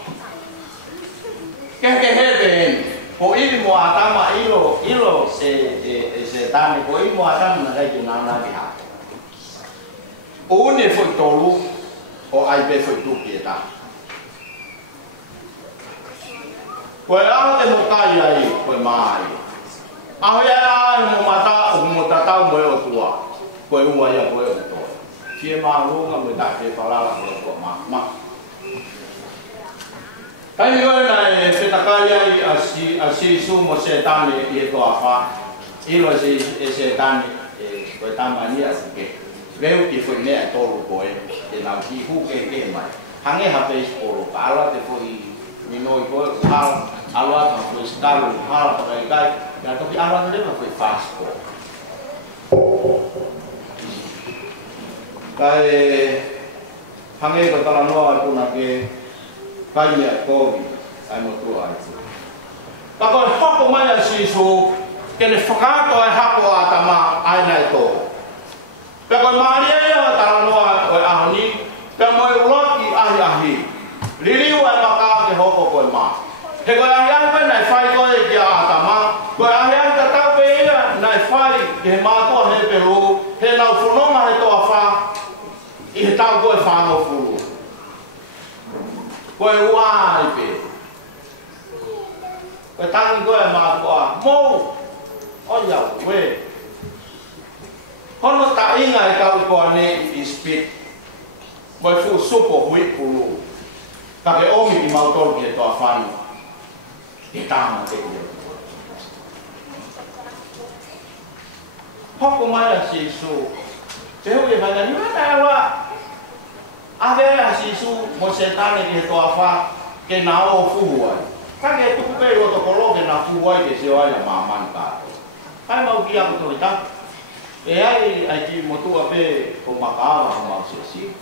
Keheben, kau ini mau atama ilo setan, kau ini mau atama nak jadi nana dia. Oni foi tolu, o ai be foi tu kita. Kau apa yang mau kaya ini? Kau mai. Ahya mo mata tahu mo tua. Kau umaya kau itu. Fie malu nggak minta fie falala kalau kok mak. Kami orang ni setakaya asi sumo setan ni itu apa? Ilo si setan ni pertama ni asike. Veu que foi né tolo boy, e na que hu que mai. Hange habis polo kalau te foi minoi boy hal alwa kan foi skalo hal pakai kai, ya tapi alwa tu dia foi fast ko. Kai hange ko tala no aku nak ke kai ni ko ai mo tu ai. Tako hoko mai sisu ke le fakato ai hako atama ai nai to. Pekoi Maria ya taranoa oi ahni, pemoi uloki ahi. Liliu ai maka ke hoko koi ma. He koi ahi pe nai fai koi kia atama, koi ahi ta tau pe ia nai fai ke mato he peru, he nau funonga he toa fa, I he tau koi whanau furu. Koi uai pe. Koi tangi koi matoa, mou, oiau, we. Kono ta inga e kau ko ne I speak. Moi fu supo hui pulu. Ka ke omi I mautol ki to afani. I tama te ia. Hoko mai a sisu. Te hui e hana ni mana wa. Ave a sisu mo setane ki to afa ke na o fu ai. Ka ke tu pe o to kolo ke na fu ai ke se ai ma man ka. Kai mau ki a to ita. E ai ki motua pe ko makala ma sesi.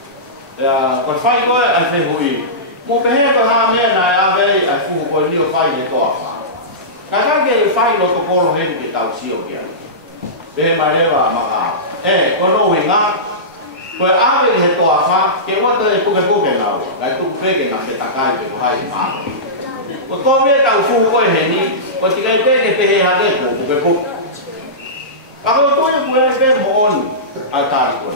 Ya ko fai ko ai fe hui. Mo pe he ko ha me na ave ai fu ko ni o fai ne to afa. Ka ke fai lo to kolo he ki tau sio kia. Pe ma le wa maka. Ko no winga. Ko ave he to afa ke wa to e ku ke na. Ga tu pe ke na pe takai pe ko hai ma. Ko me tau fu ko he ni. Ko ti kai pe ke pe he ha ke ku. Ako to yung mula pe moon ay tari ko.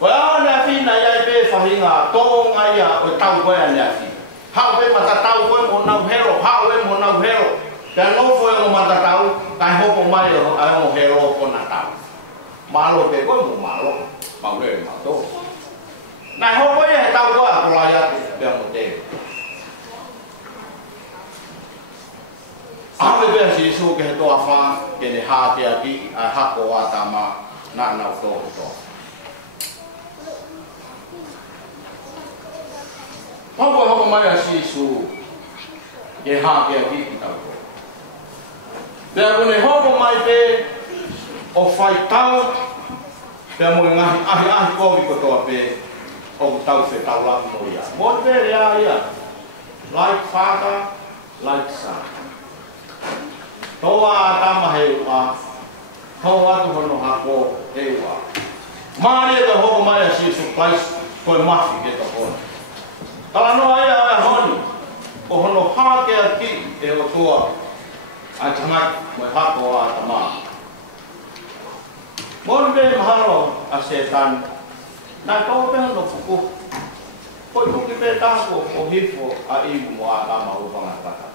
Wala na fi na yai pe fahinga to ngaya o tau ko ya fi. How pe matatau ko mo na hero, how we mo na hero. Dan no fo mo matatau kai ho po mai ay mo hero ko na tau. Malo pe ko mo malo. Ma we ma to. Na ho ko ya tau ko ko la ya pe mo te. Ave be si su ke to afa ke ne ha ke aki a ha ko atama na na to. Ho mai si su ke ha ke aki ta ko. Be ne ho mai be o fai tau be mo ngahi ko ko to be o tau se tau la mo ya. Mo be ya. Like father, like son. Toa tama hewa, toa tu hono hako hewa. Mari e hoko mai si supplies ko mafi ke to hono. Tala no ai honi. O hono hake aki e o toa. A tama mo hako atama. Mon be mahalo a setan. Na ko pe no fuku. Ko tu ki pe ta ko o hifo a ibu mo atama o pangata.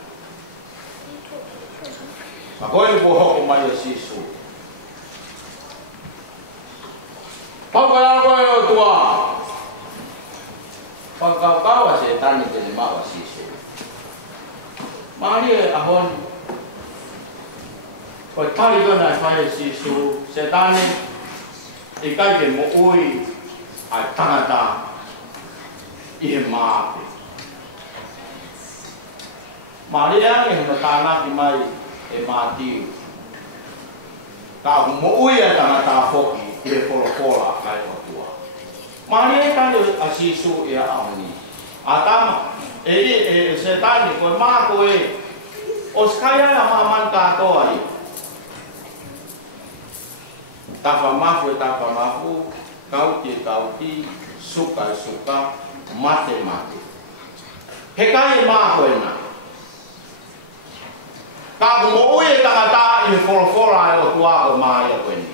Agora eu vou arrumar isso. Agora eu tô. Pagkakawa sa etani ke lima isso. Maria ahon. Ko tali ko na fai isso. Setani ikai ke mo oi a tangata I ma. Maria ni na tana ki mai e mati ka mo uia tangata foki ke polo kai o tua mari ka le asisu ia auni atama e setani ko ma ko e oskaya la maman ka to ai tafa mafu kauti suka mate he kai ma ko na ka mo uie tangata I fora o tua o mai o kweni.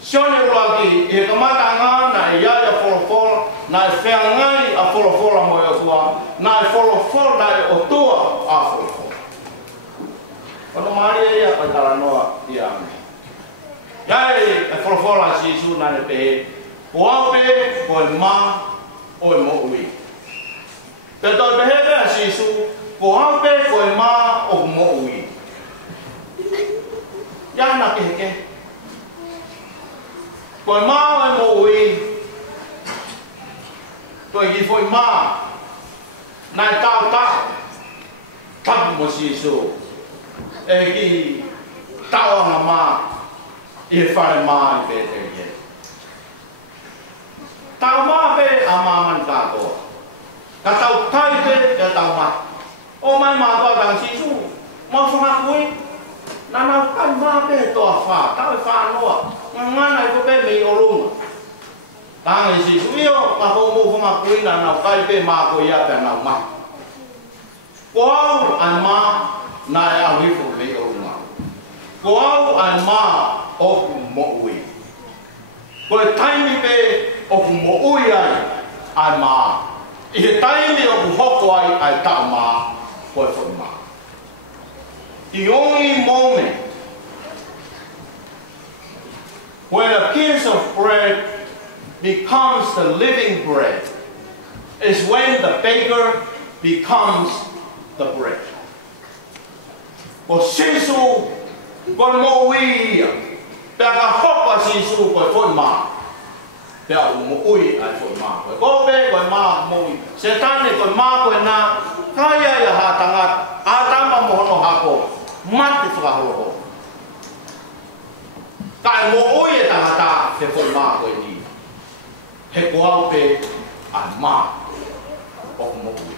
Sione ulaki e kamata nga na ia fora na feangai a fora mo o tua na fora na o tua a fora. Ono mai ia pa tala noa ia. Yai e fora si su na ne pe Ko au pe ko ma o mo ui. Pe to be he sisu ko au pe ko ma o mo ui. Ya na ke. Ko ma o mo ui. Ko gi foi ma. Na tao ta. Tap mo sisu. E ki tao na ma. I fare ma pe te ye. Tao ma pe ama man ka ko. Ka tao tai pe ka tao ma. O mai ma to dang si su. Ma fa kui. Na na kan ma pe to fa, tao fa no. Nga na ko pe me o lu. Tang si su yo ka ho mo fa ma kui na na kai pe ma ko ya pe na ma. Ko an ma na ya wi fu me o lu. Ko an ma o mo ui. Ko taimi pe o mo ui ai an ma. I taimi o hoko ai ai ta ma ko fo ma. The only moment when a piece of bread becomes the living bread is when the baker becomes the bread. O sisu ko mo ui. Pega hopa sisu ko fo ma. Pega mo ui ai fo ma. Ko be ko ma mo ui. Setane ko ma ko na kaya ya ha tanga atama mo no hako. Mati whakahoho. Kai mo oie tangata he fo ma ko ni. He ko au pe a ma o mo ui.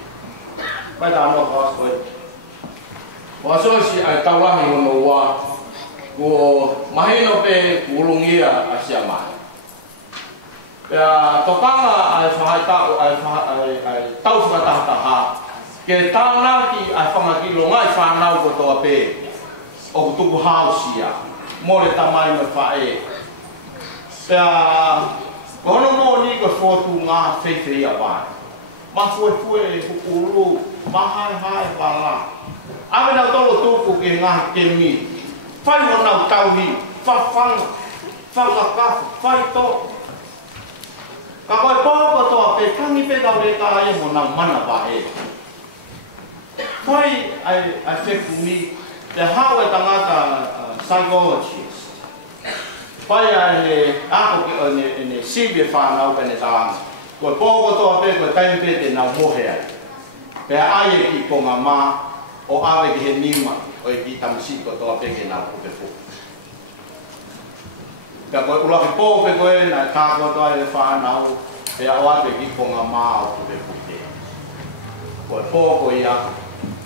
Mai da no ha ko. Wa so si ai tawahi no wa ko mahino pe kulungia asia ma. Ya tokanga ai fahata ai tau fata ha. Ke tauna ki ai whanga ki longa i whanau ko toa pe o tuku hausia mo le tamai me whae pea kono mo ni ko whotu ngā whewhia wai ma fue hukuru ma hai wala ame nau tolo tuku ke ngā ke mi whai mo nau tauhi whawhanga whai to ka koe pōko toa pe kangi pe tau re ka e mo nau mana wae Koi I think me the how e tangata psychologist. Pai ai ako ki ne sibe fa na open ta. Ko pogo to pe ko time pe te na mohe ai. Pe ai ki ko mama o ave ki nima o ki tamsi ko to pe ke na ko pe fu. Ka ko ula ki po pe ko na ta ko to ai fa na o pe o ave ki ko mama o pe fu te. Ko pogo ia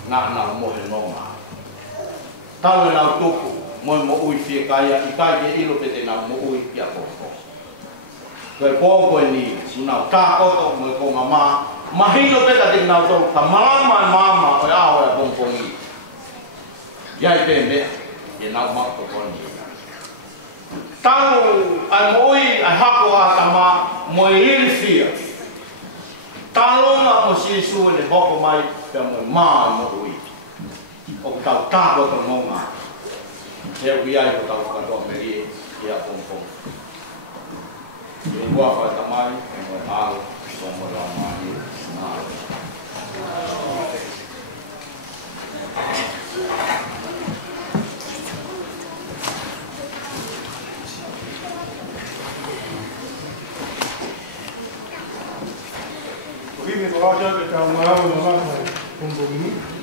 na mo he nonga. Tau na tuku mo ui fie kaya I kai ke ilo pe te na mo ui kia koko. Koe pōko ni na ka koto mo ko mama mahino pe ta te na to ta mama o ao e pongpongi. Yai pe me e na ma ko ni. Tau ai mo ui ai hako a tama mo I fie. Talonga mo si su le hoko mai pe mo ma mo ui. O tau tāko to nonga. He ui ai ko tau whakatoa me rie ia pongpong. E ua whakatamai, e mo tāo, so mo rao mai, nā. Vive ko aja ke tau ngā o ngā mai pongpong.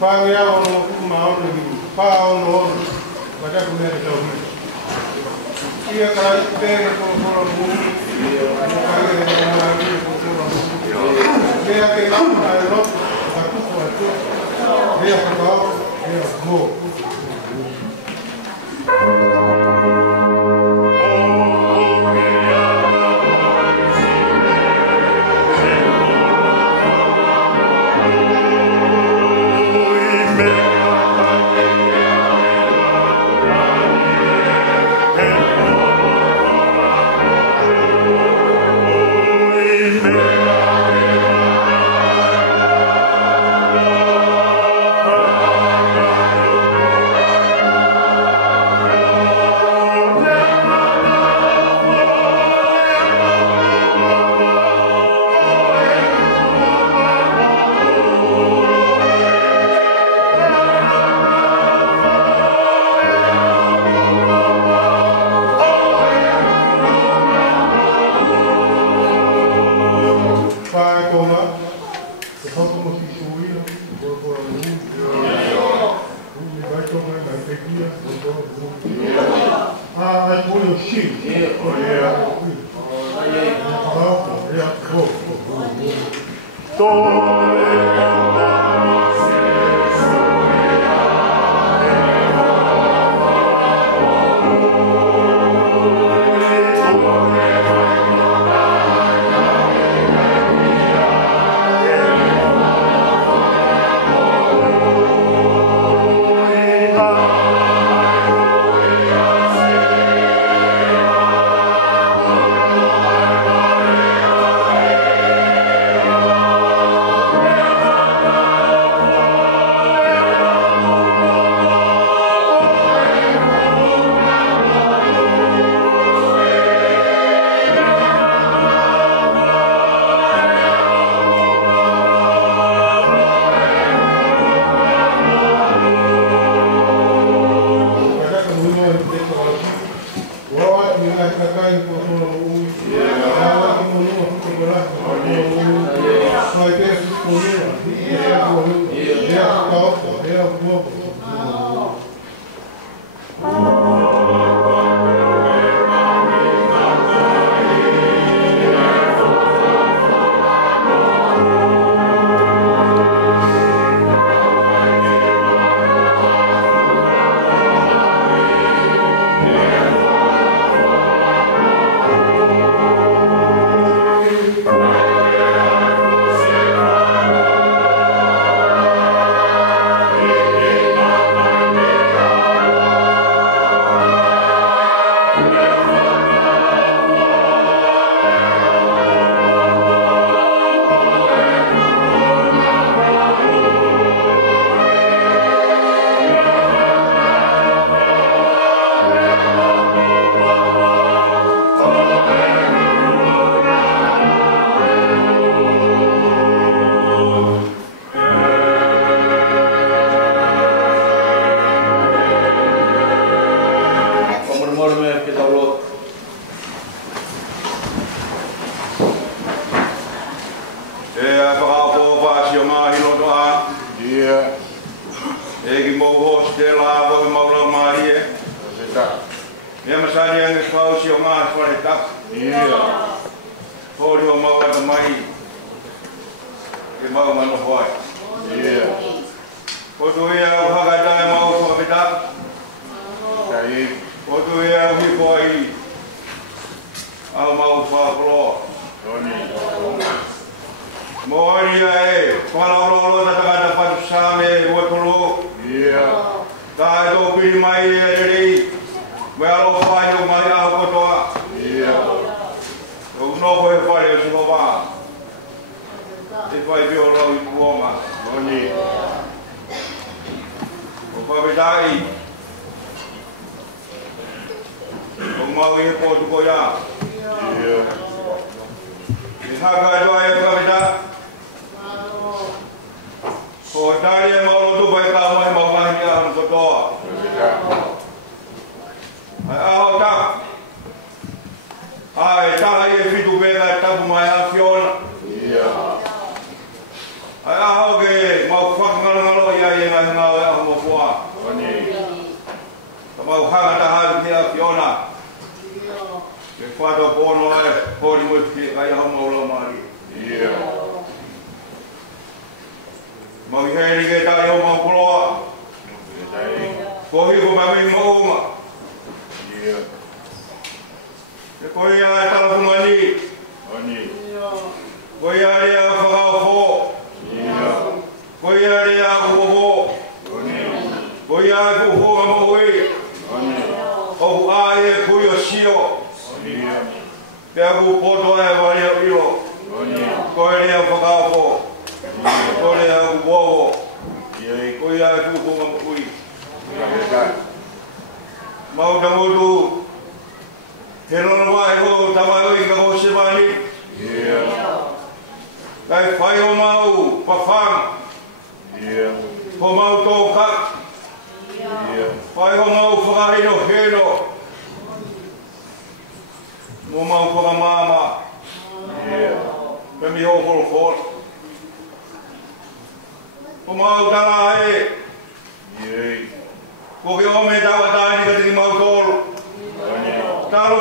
Pāngia o no kuma o no ni pā o no waka ko me tau me. Ia kai pe ko ko mu. Ia kai e na ni ko ko mu. Ia ke na ai ro ka ku ko to. Ia ka ka ia go. Amen. Talo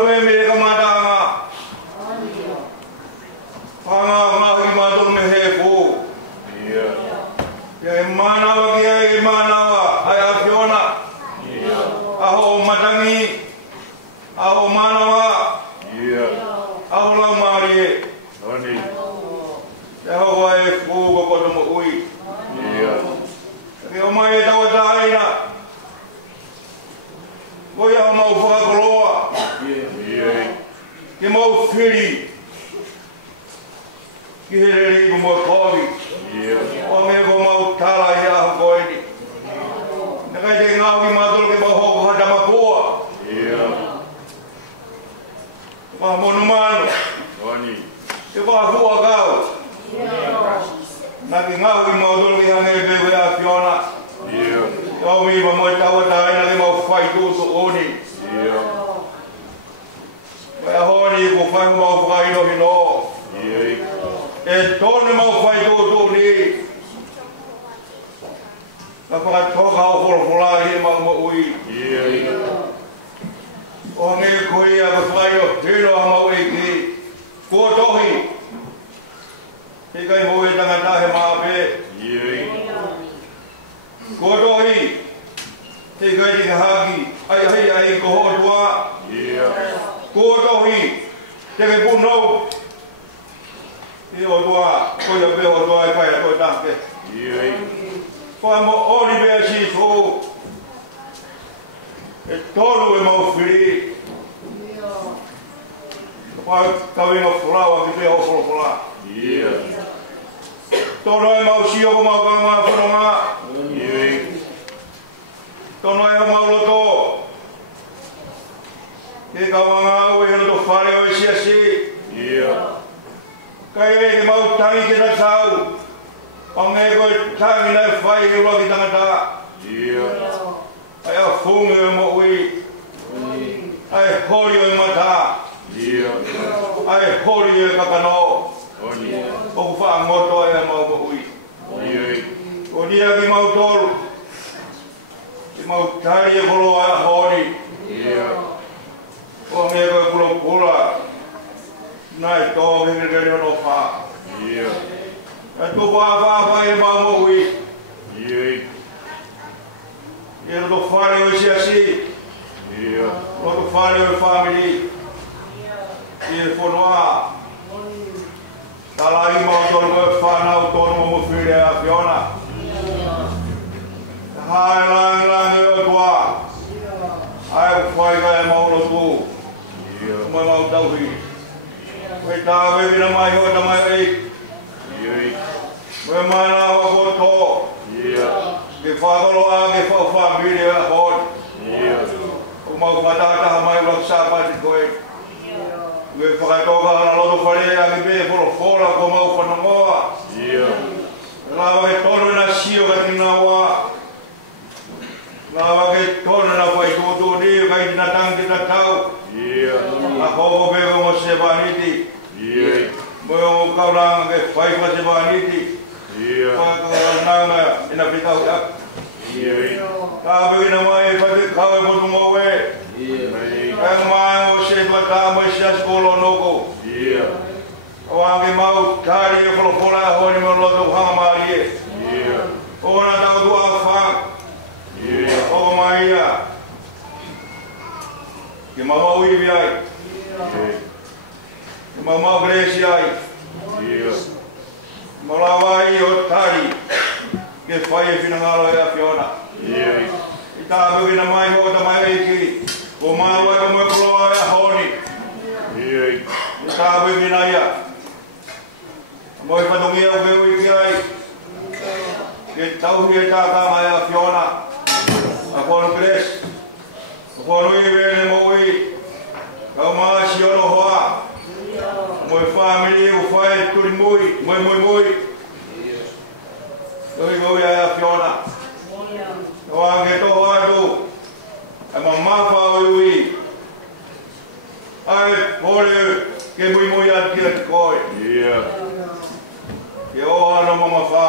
tau taina. Ko ia mau whakakoloa. Ke mau whiri. Ki here riku mo kovi. O me ko mau tala i aho koeni. Nakai te ngāwi mātolo ke mau hoku hata mapua. Wah monu manu. Ke wah hua kau. Naki ngāwi mātolo ke hange pewe a Fiona. Kau mi ma moi tawa taina ke mau whai tūtu oni. Wai honi ko whai mau whai no hino. E tōne mau whai tūtu ni. Ka whakatoka o wholofola i mau mo ui. O nge koi a ka whai o hino a mau e ki. Kua tohi. He kai mo e tangata he maape. Kua tohi. He kai tika haki. Ai hei ai ko hoa tua. Kua tohi. Te kai punou. He o tua. Koi a pe o tua e kai a toi tahke. Wha mo ori bea si fō. E tolu e mau whiri. Wha kawinga whulawa ki pēho wholofola. Tono e mau si oko mau kanga whanonga. Tono e ho mau loto. Ke kawanga au e loto whare o e siasi. Kai e ke mau tangi ki na tau. Pange koe tangi nai whai he ula ki tangata. Ai a whungu e mo ui. Ai hori o e mata. Ai hori e kakano. Oku wha ngoto e mau mo ui. O nia ki mau tolu. Ki mau tari e kolo a hori. O me koe kulo kula. Nai tō hingeri no wha. E tupu a whāwha e mau mo ui. E roto whare o e siasi. Roto whare o e whamiri. E whonoa. Talai mau tonu koe whanau tonu mo whire a Fiona. Hae langi o tua. Ai o whaiga e mau lotu. Mai mau tauhi. Koe tāwe vina mai hoa ta mai ei. Koe mana hoa koto. Ke whakalo a ke whamiri a hon. O mau matataha mai ulak sāpati koe. Koe whakatoka ana loto whare a ki pē polo whola ko mau whanongoa. Lawa ke tono na sio ka tina wa. Lawa ke tono na whai tūtū ni kai tina tangi ta tau. A koko pēko mo se paniti. Moe o kauranga ke whai pa se paniti. Whakauranga ina pitau tak. Ka pēkina mai e pati kawe motu ngowe. Kang mai o se pata mo se askolo noko. O ange mau tari e wholopora honi mo loto hanga marie. O na tau tua whang. O maia. Ke mamau iwi ai. Ke mamau gresi ai. Malawai o tari. Ke whai e whinangalo e a Fiona. I tāpu ina mai ho ta mai eiki. Ko māwai ko moe koloa e a honi. I tāpu ina ia. Moe patungi au ke ui ki ai. Ke tauhi e tākanga e a Fiona. A kono kres. A kono iwi e mo ui. Kau maa si ono hoa. Moe whamiri u whae turi mui. Mui. Tui goi e a Fiona. Kau ange toho atu. E ma mawha o ui. Ai hore ke mui ati ati koe. Ke oha no mama wha.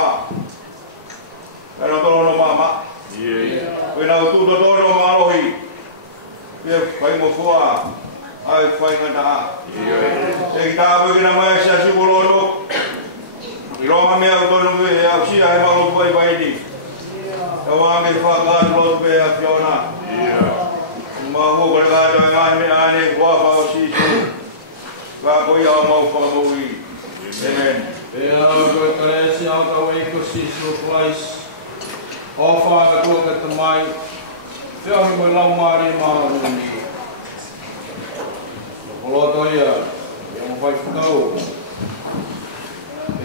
Kai no tolo no mama. Koe nau tuto tono marohi. Ke whai mo fua. Ai whai ngata. E ki tāpu kina mai sa sibolono. I ronga mea o tono me e au sia he malo pai paiti. Kau ange whakatu lotu pe a Fiona. Mahu kore kātua ngai me ane kua whao sisu. Ka koi au mau whakamui. Amen. Pea o koe karesi au ka weiko sisu Christ. O whanga tua ka te mai, whiahi mo lau maari maa nuni. Poloto ia, ia mo whai whakau.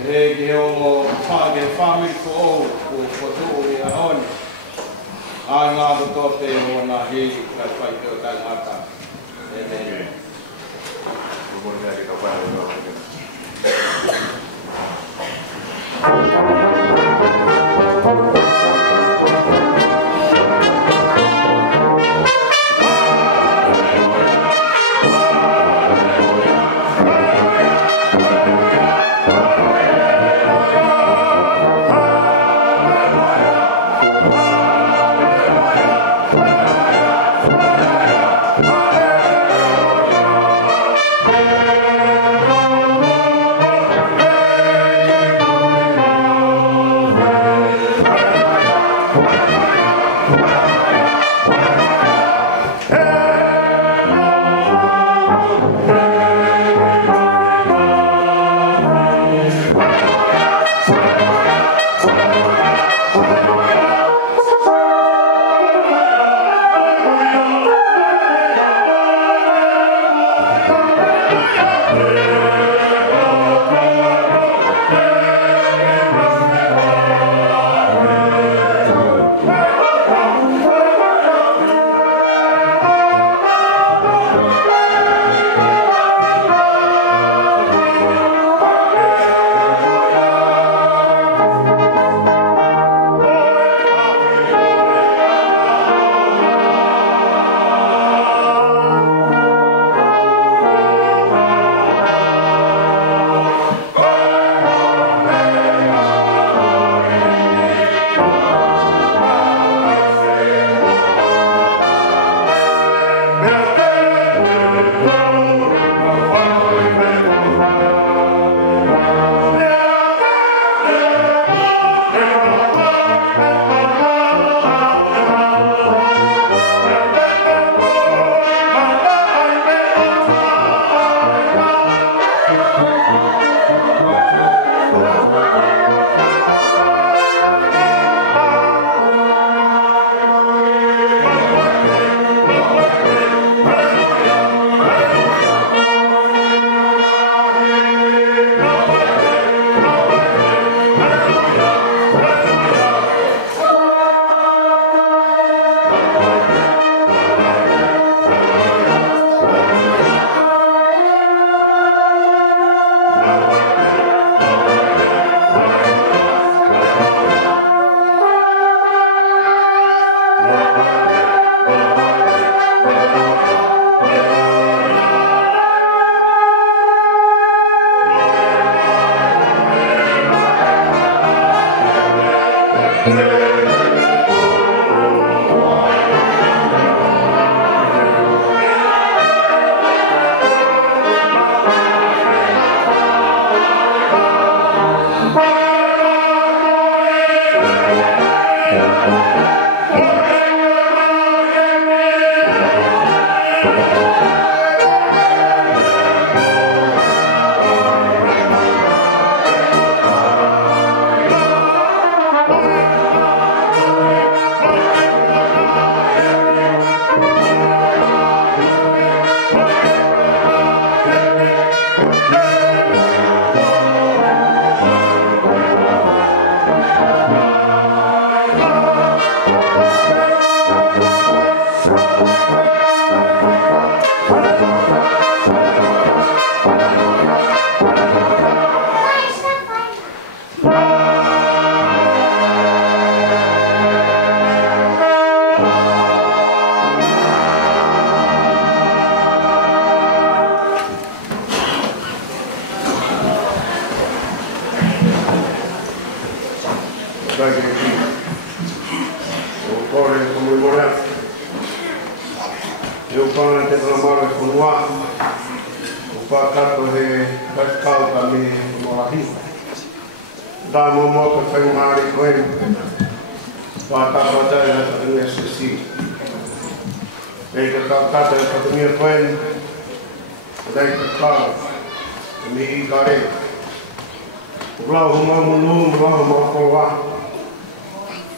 He ki he ongo whāke whāmiri ko o, ko whatu i a honi. Ai ngā whatope o ngā hiri, kai whai teo tai ngāta. Amen.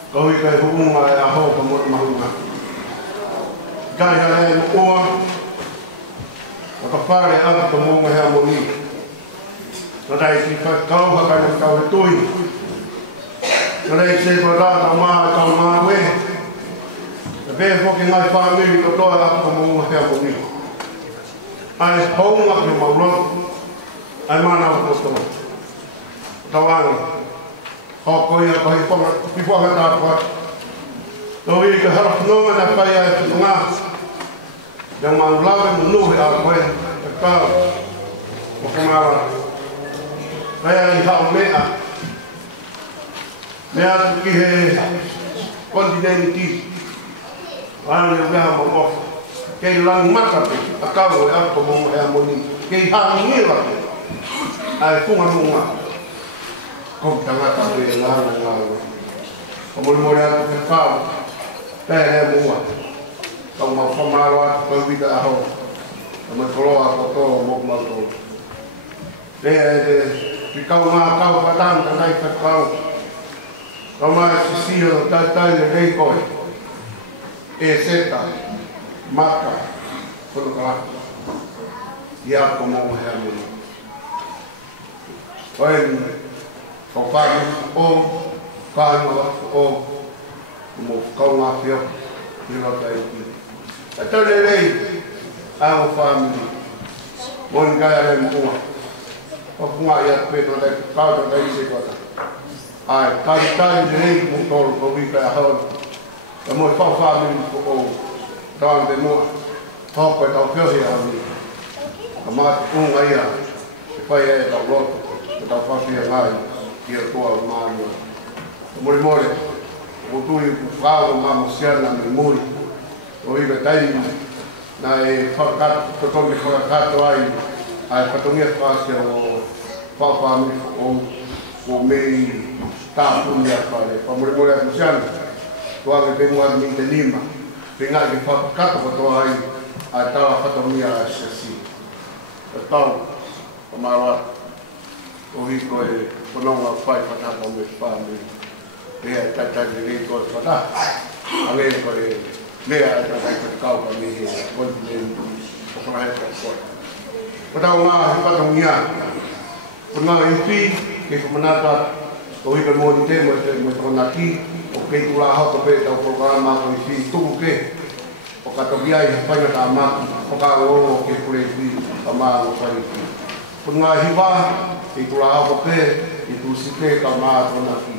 Kau ikai huunga e aho ka mot mahunga. Kai hale e mua. Ka pare aka ka munga hea moni. Nadai ki kau haka na kau he tui. Nadai se ko rata maa kau maa we. Na pēr whoki ngai whamiri ka toa aka ka munga hea moni. Ai haunga ki maulon. Ai mana o koto. Tawangi. Hoko ia ko hi whanga tāpua. Tau i ka harap nonga na whai ai ki ngā. Yang maulawe munuhi a koe. Ka kau. O kumara. Kaya i hao mea. Mea tu ki he kontinenti. Wāne o mea mo ofa. Kei lang matape. A kau e ako mongo e amoni. Kei hangi ngira. Ai kunga munga. Kau tangata te ngāna ngāna. O mori atu te whao. Pēr e mua. Kau mau whamaro atu kau wita aho. Ka mai koloa kotoa mok mautoro. Rea e te ki kau ngā kau whatanga nai whakau. Kau mai sisio no tautai le rei koe. E seta. Maka. Kono kalaka. I ako mongo hea muni. Koe ni. Kau whānu o, whānu o, mo kau ngā whio, hiro tai ki. Ta tau rei, āo whāmini, moni kai are mua. O kunga i atu pēto rei, kāuta kai se kota. Ai, tai rei mo tolu ko wika a hau. Ta moi whau whāmini ko o, tāna te mua. Tau koe tau whiohi a mi. Ka māti kunga ia, e whai e tau roto, e tau whawhia ngai. Ia toa o mānua. Mori mori, o tui whāo māmo siana me mori. O iwa taimi, na e whakato, totongi whakato ai, ai whatongia whāsia o whāwhāmi o mei tāpuni a whare. Mori mori a siana, tuanga te mua mi te lima, te ngā ki whakato whatoa ai, ai tawa whatongia a siasi. E tau, o māwa, o hiko e whanonga whai whataka o me whāmi. Lea taitaki rei koe whataka. A lea koe lea e tatai koe kauka me he kontinenti o whakaheka koe. Watau ngā he patongia. O ngā iwi ke whamanata o hika mōni te mo te whanaki o kei tula hauka pe tau programa o iwi tuku ke. O katoki ai he whainata a maki o kā o ke kure iwi a maa o whai iwi. O ngā hiwa i tula hauka pe, i tu sike ka maa tona ki.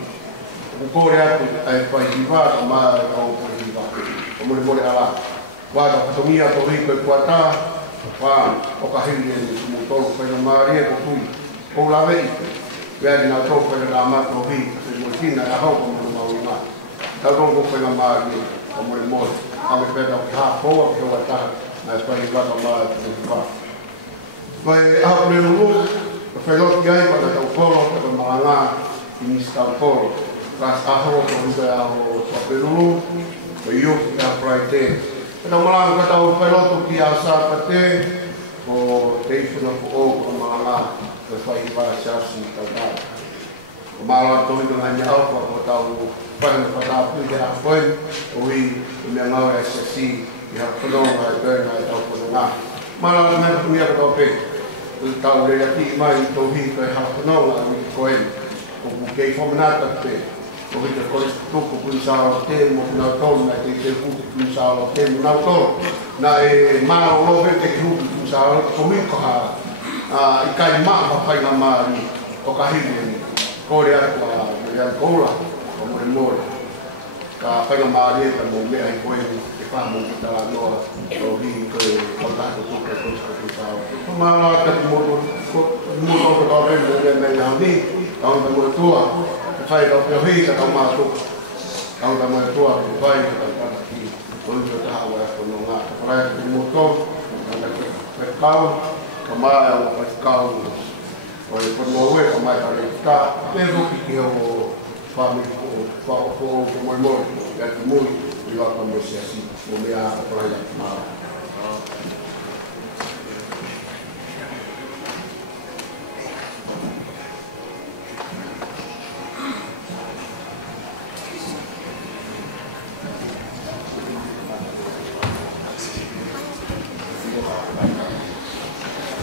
O kore atu ai whai hiwa ka maa e kau kore hiwa. O mole mole ala. Wāta whatongia to hiko e kuata, wā o ka hiri e ni mu tolu whaina maari e ko tui. O lawe i, wea ni nā tolu whaina rā mata o hi, e mole tina e hau ka mole mauri mā. Tau rongo whaina maari e, o mole mole. Ame pēta o ki hā poa ki hoa taha, nā e whai hiwa ka maa e kore hiwa. Vai a prelu o felot gai para tau kolo para maranga i tau kolo ras ahoro ko uga o prelu o yo ka praite para maranga tau felot ki asa pate o teifuna ko o maranga o fai va chasi tata o mala to i na nya alfa ko tau para para pu de afoi o i me ngau e sesi ia kono ai perna tau kono na mala me tu ia ko pe tau le ati mai to hi ko ha no la mi ko e o ke fomenata te o ke ko to ko sa te mo na to na te ku sa te na to na e ma o ve te ku sa ko mi ko ha i kai ma pa pai na ma o ka hi ni ko re a ko la o mo ka pai na ma ri ta mo me ai ko e fa mo ta no o hi ko ko ta ko ko sa ma ka mo ko ko re me na ni au ta mo tua fai ka pe hi ka ma tu au ta mo tua fai ka ta ki o yo ta wa ko no nga fai ka mo to ka ka ka ma o ka o ko mo we ka ma ka ka pe ro ki o fa mi ko mo ya ki mo yo ka mo si o me a para ya ma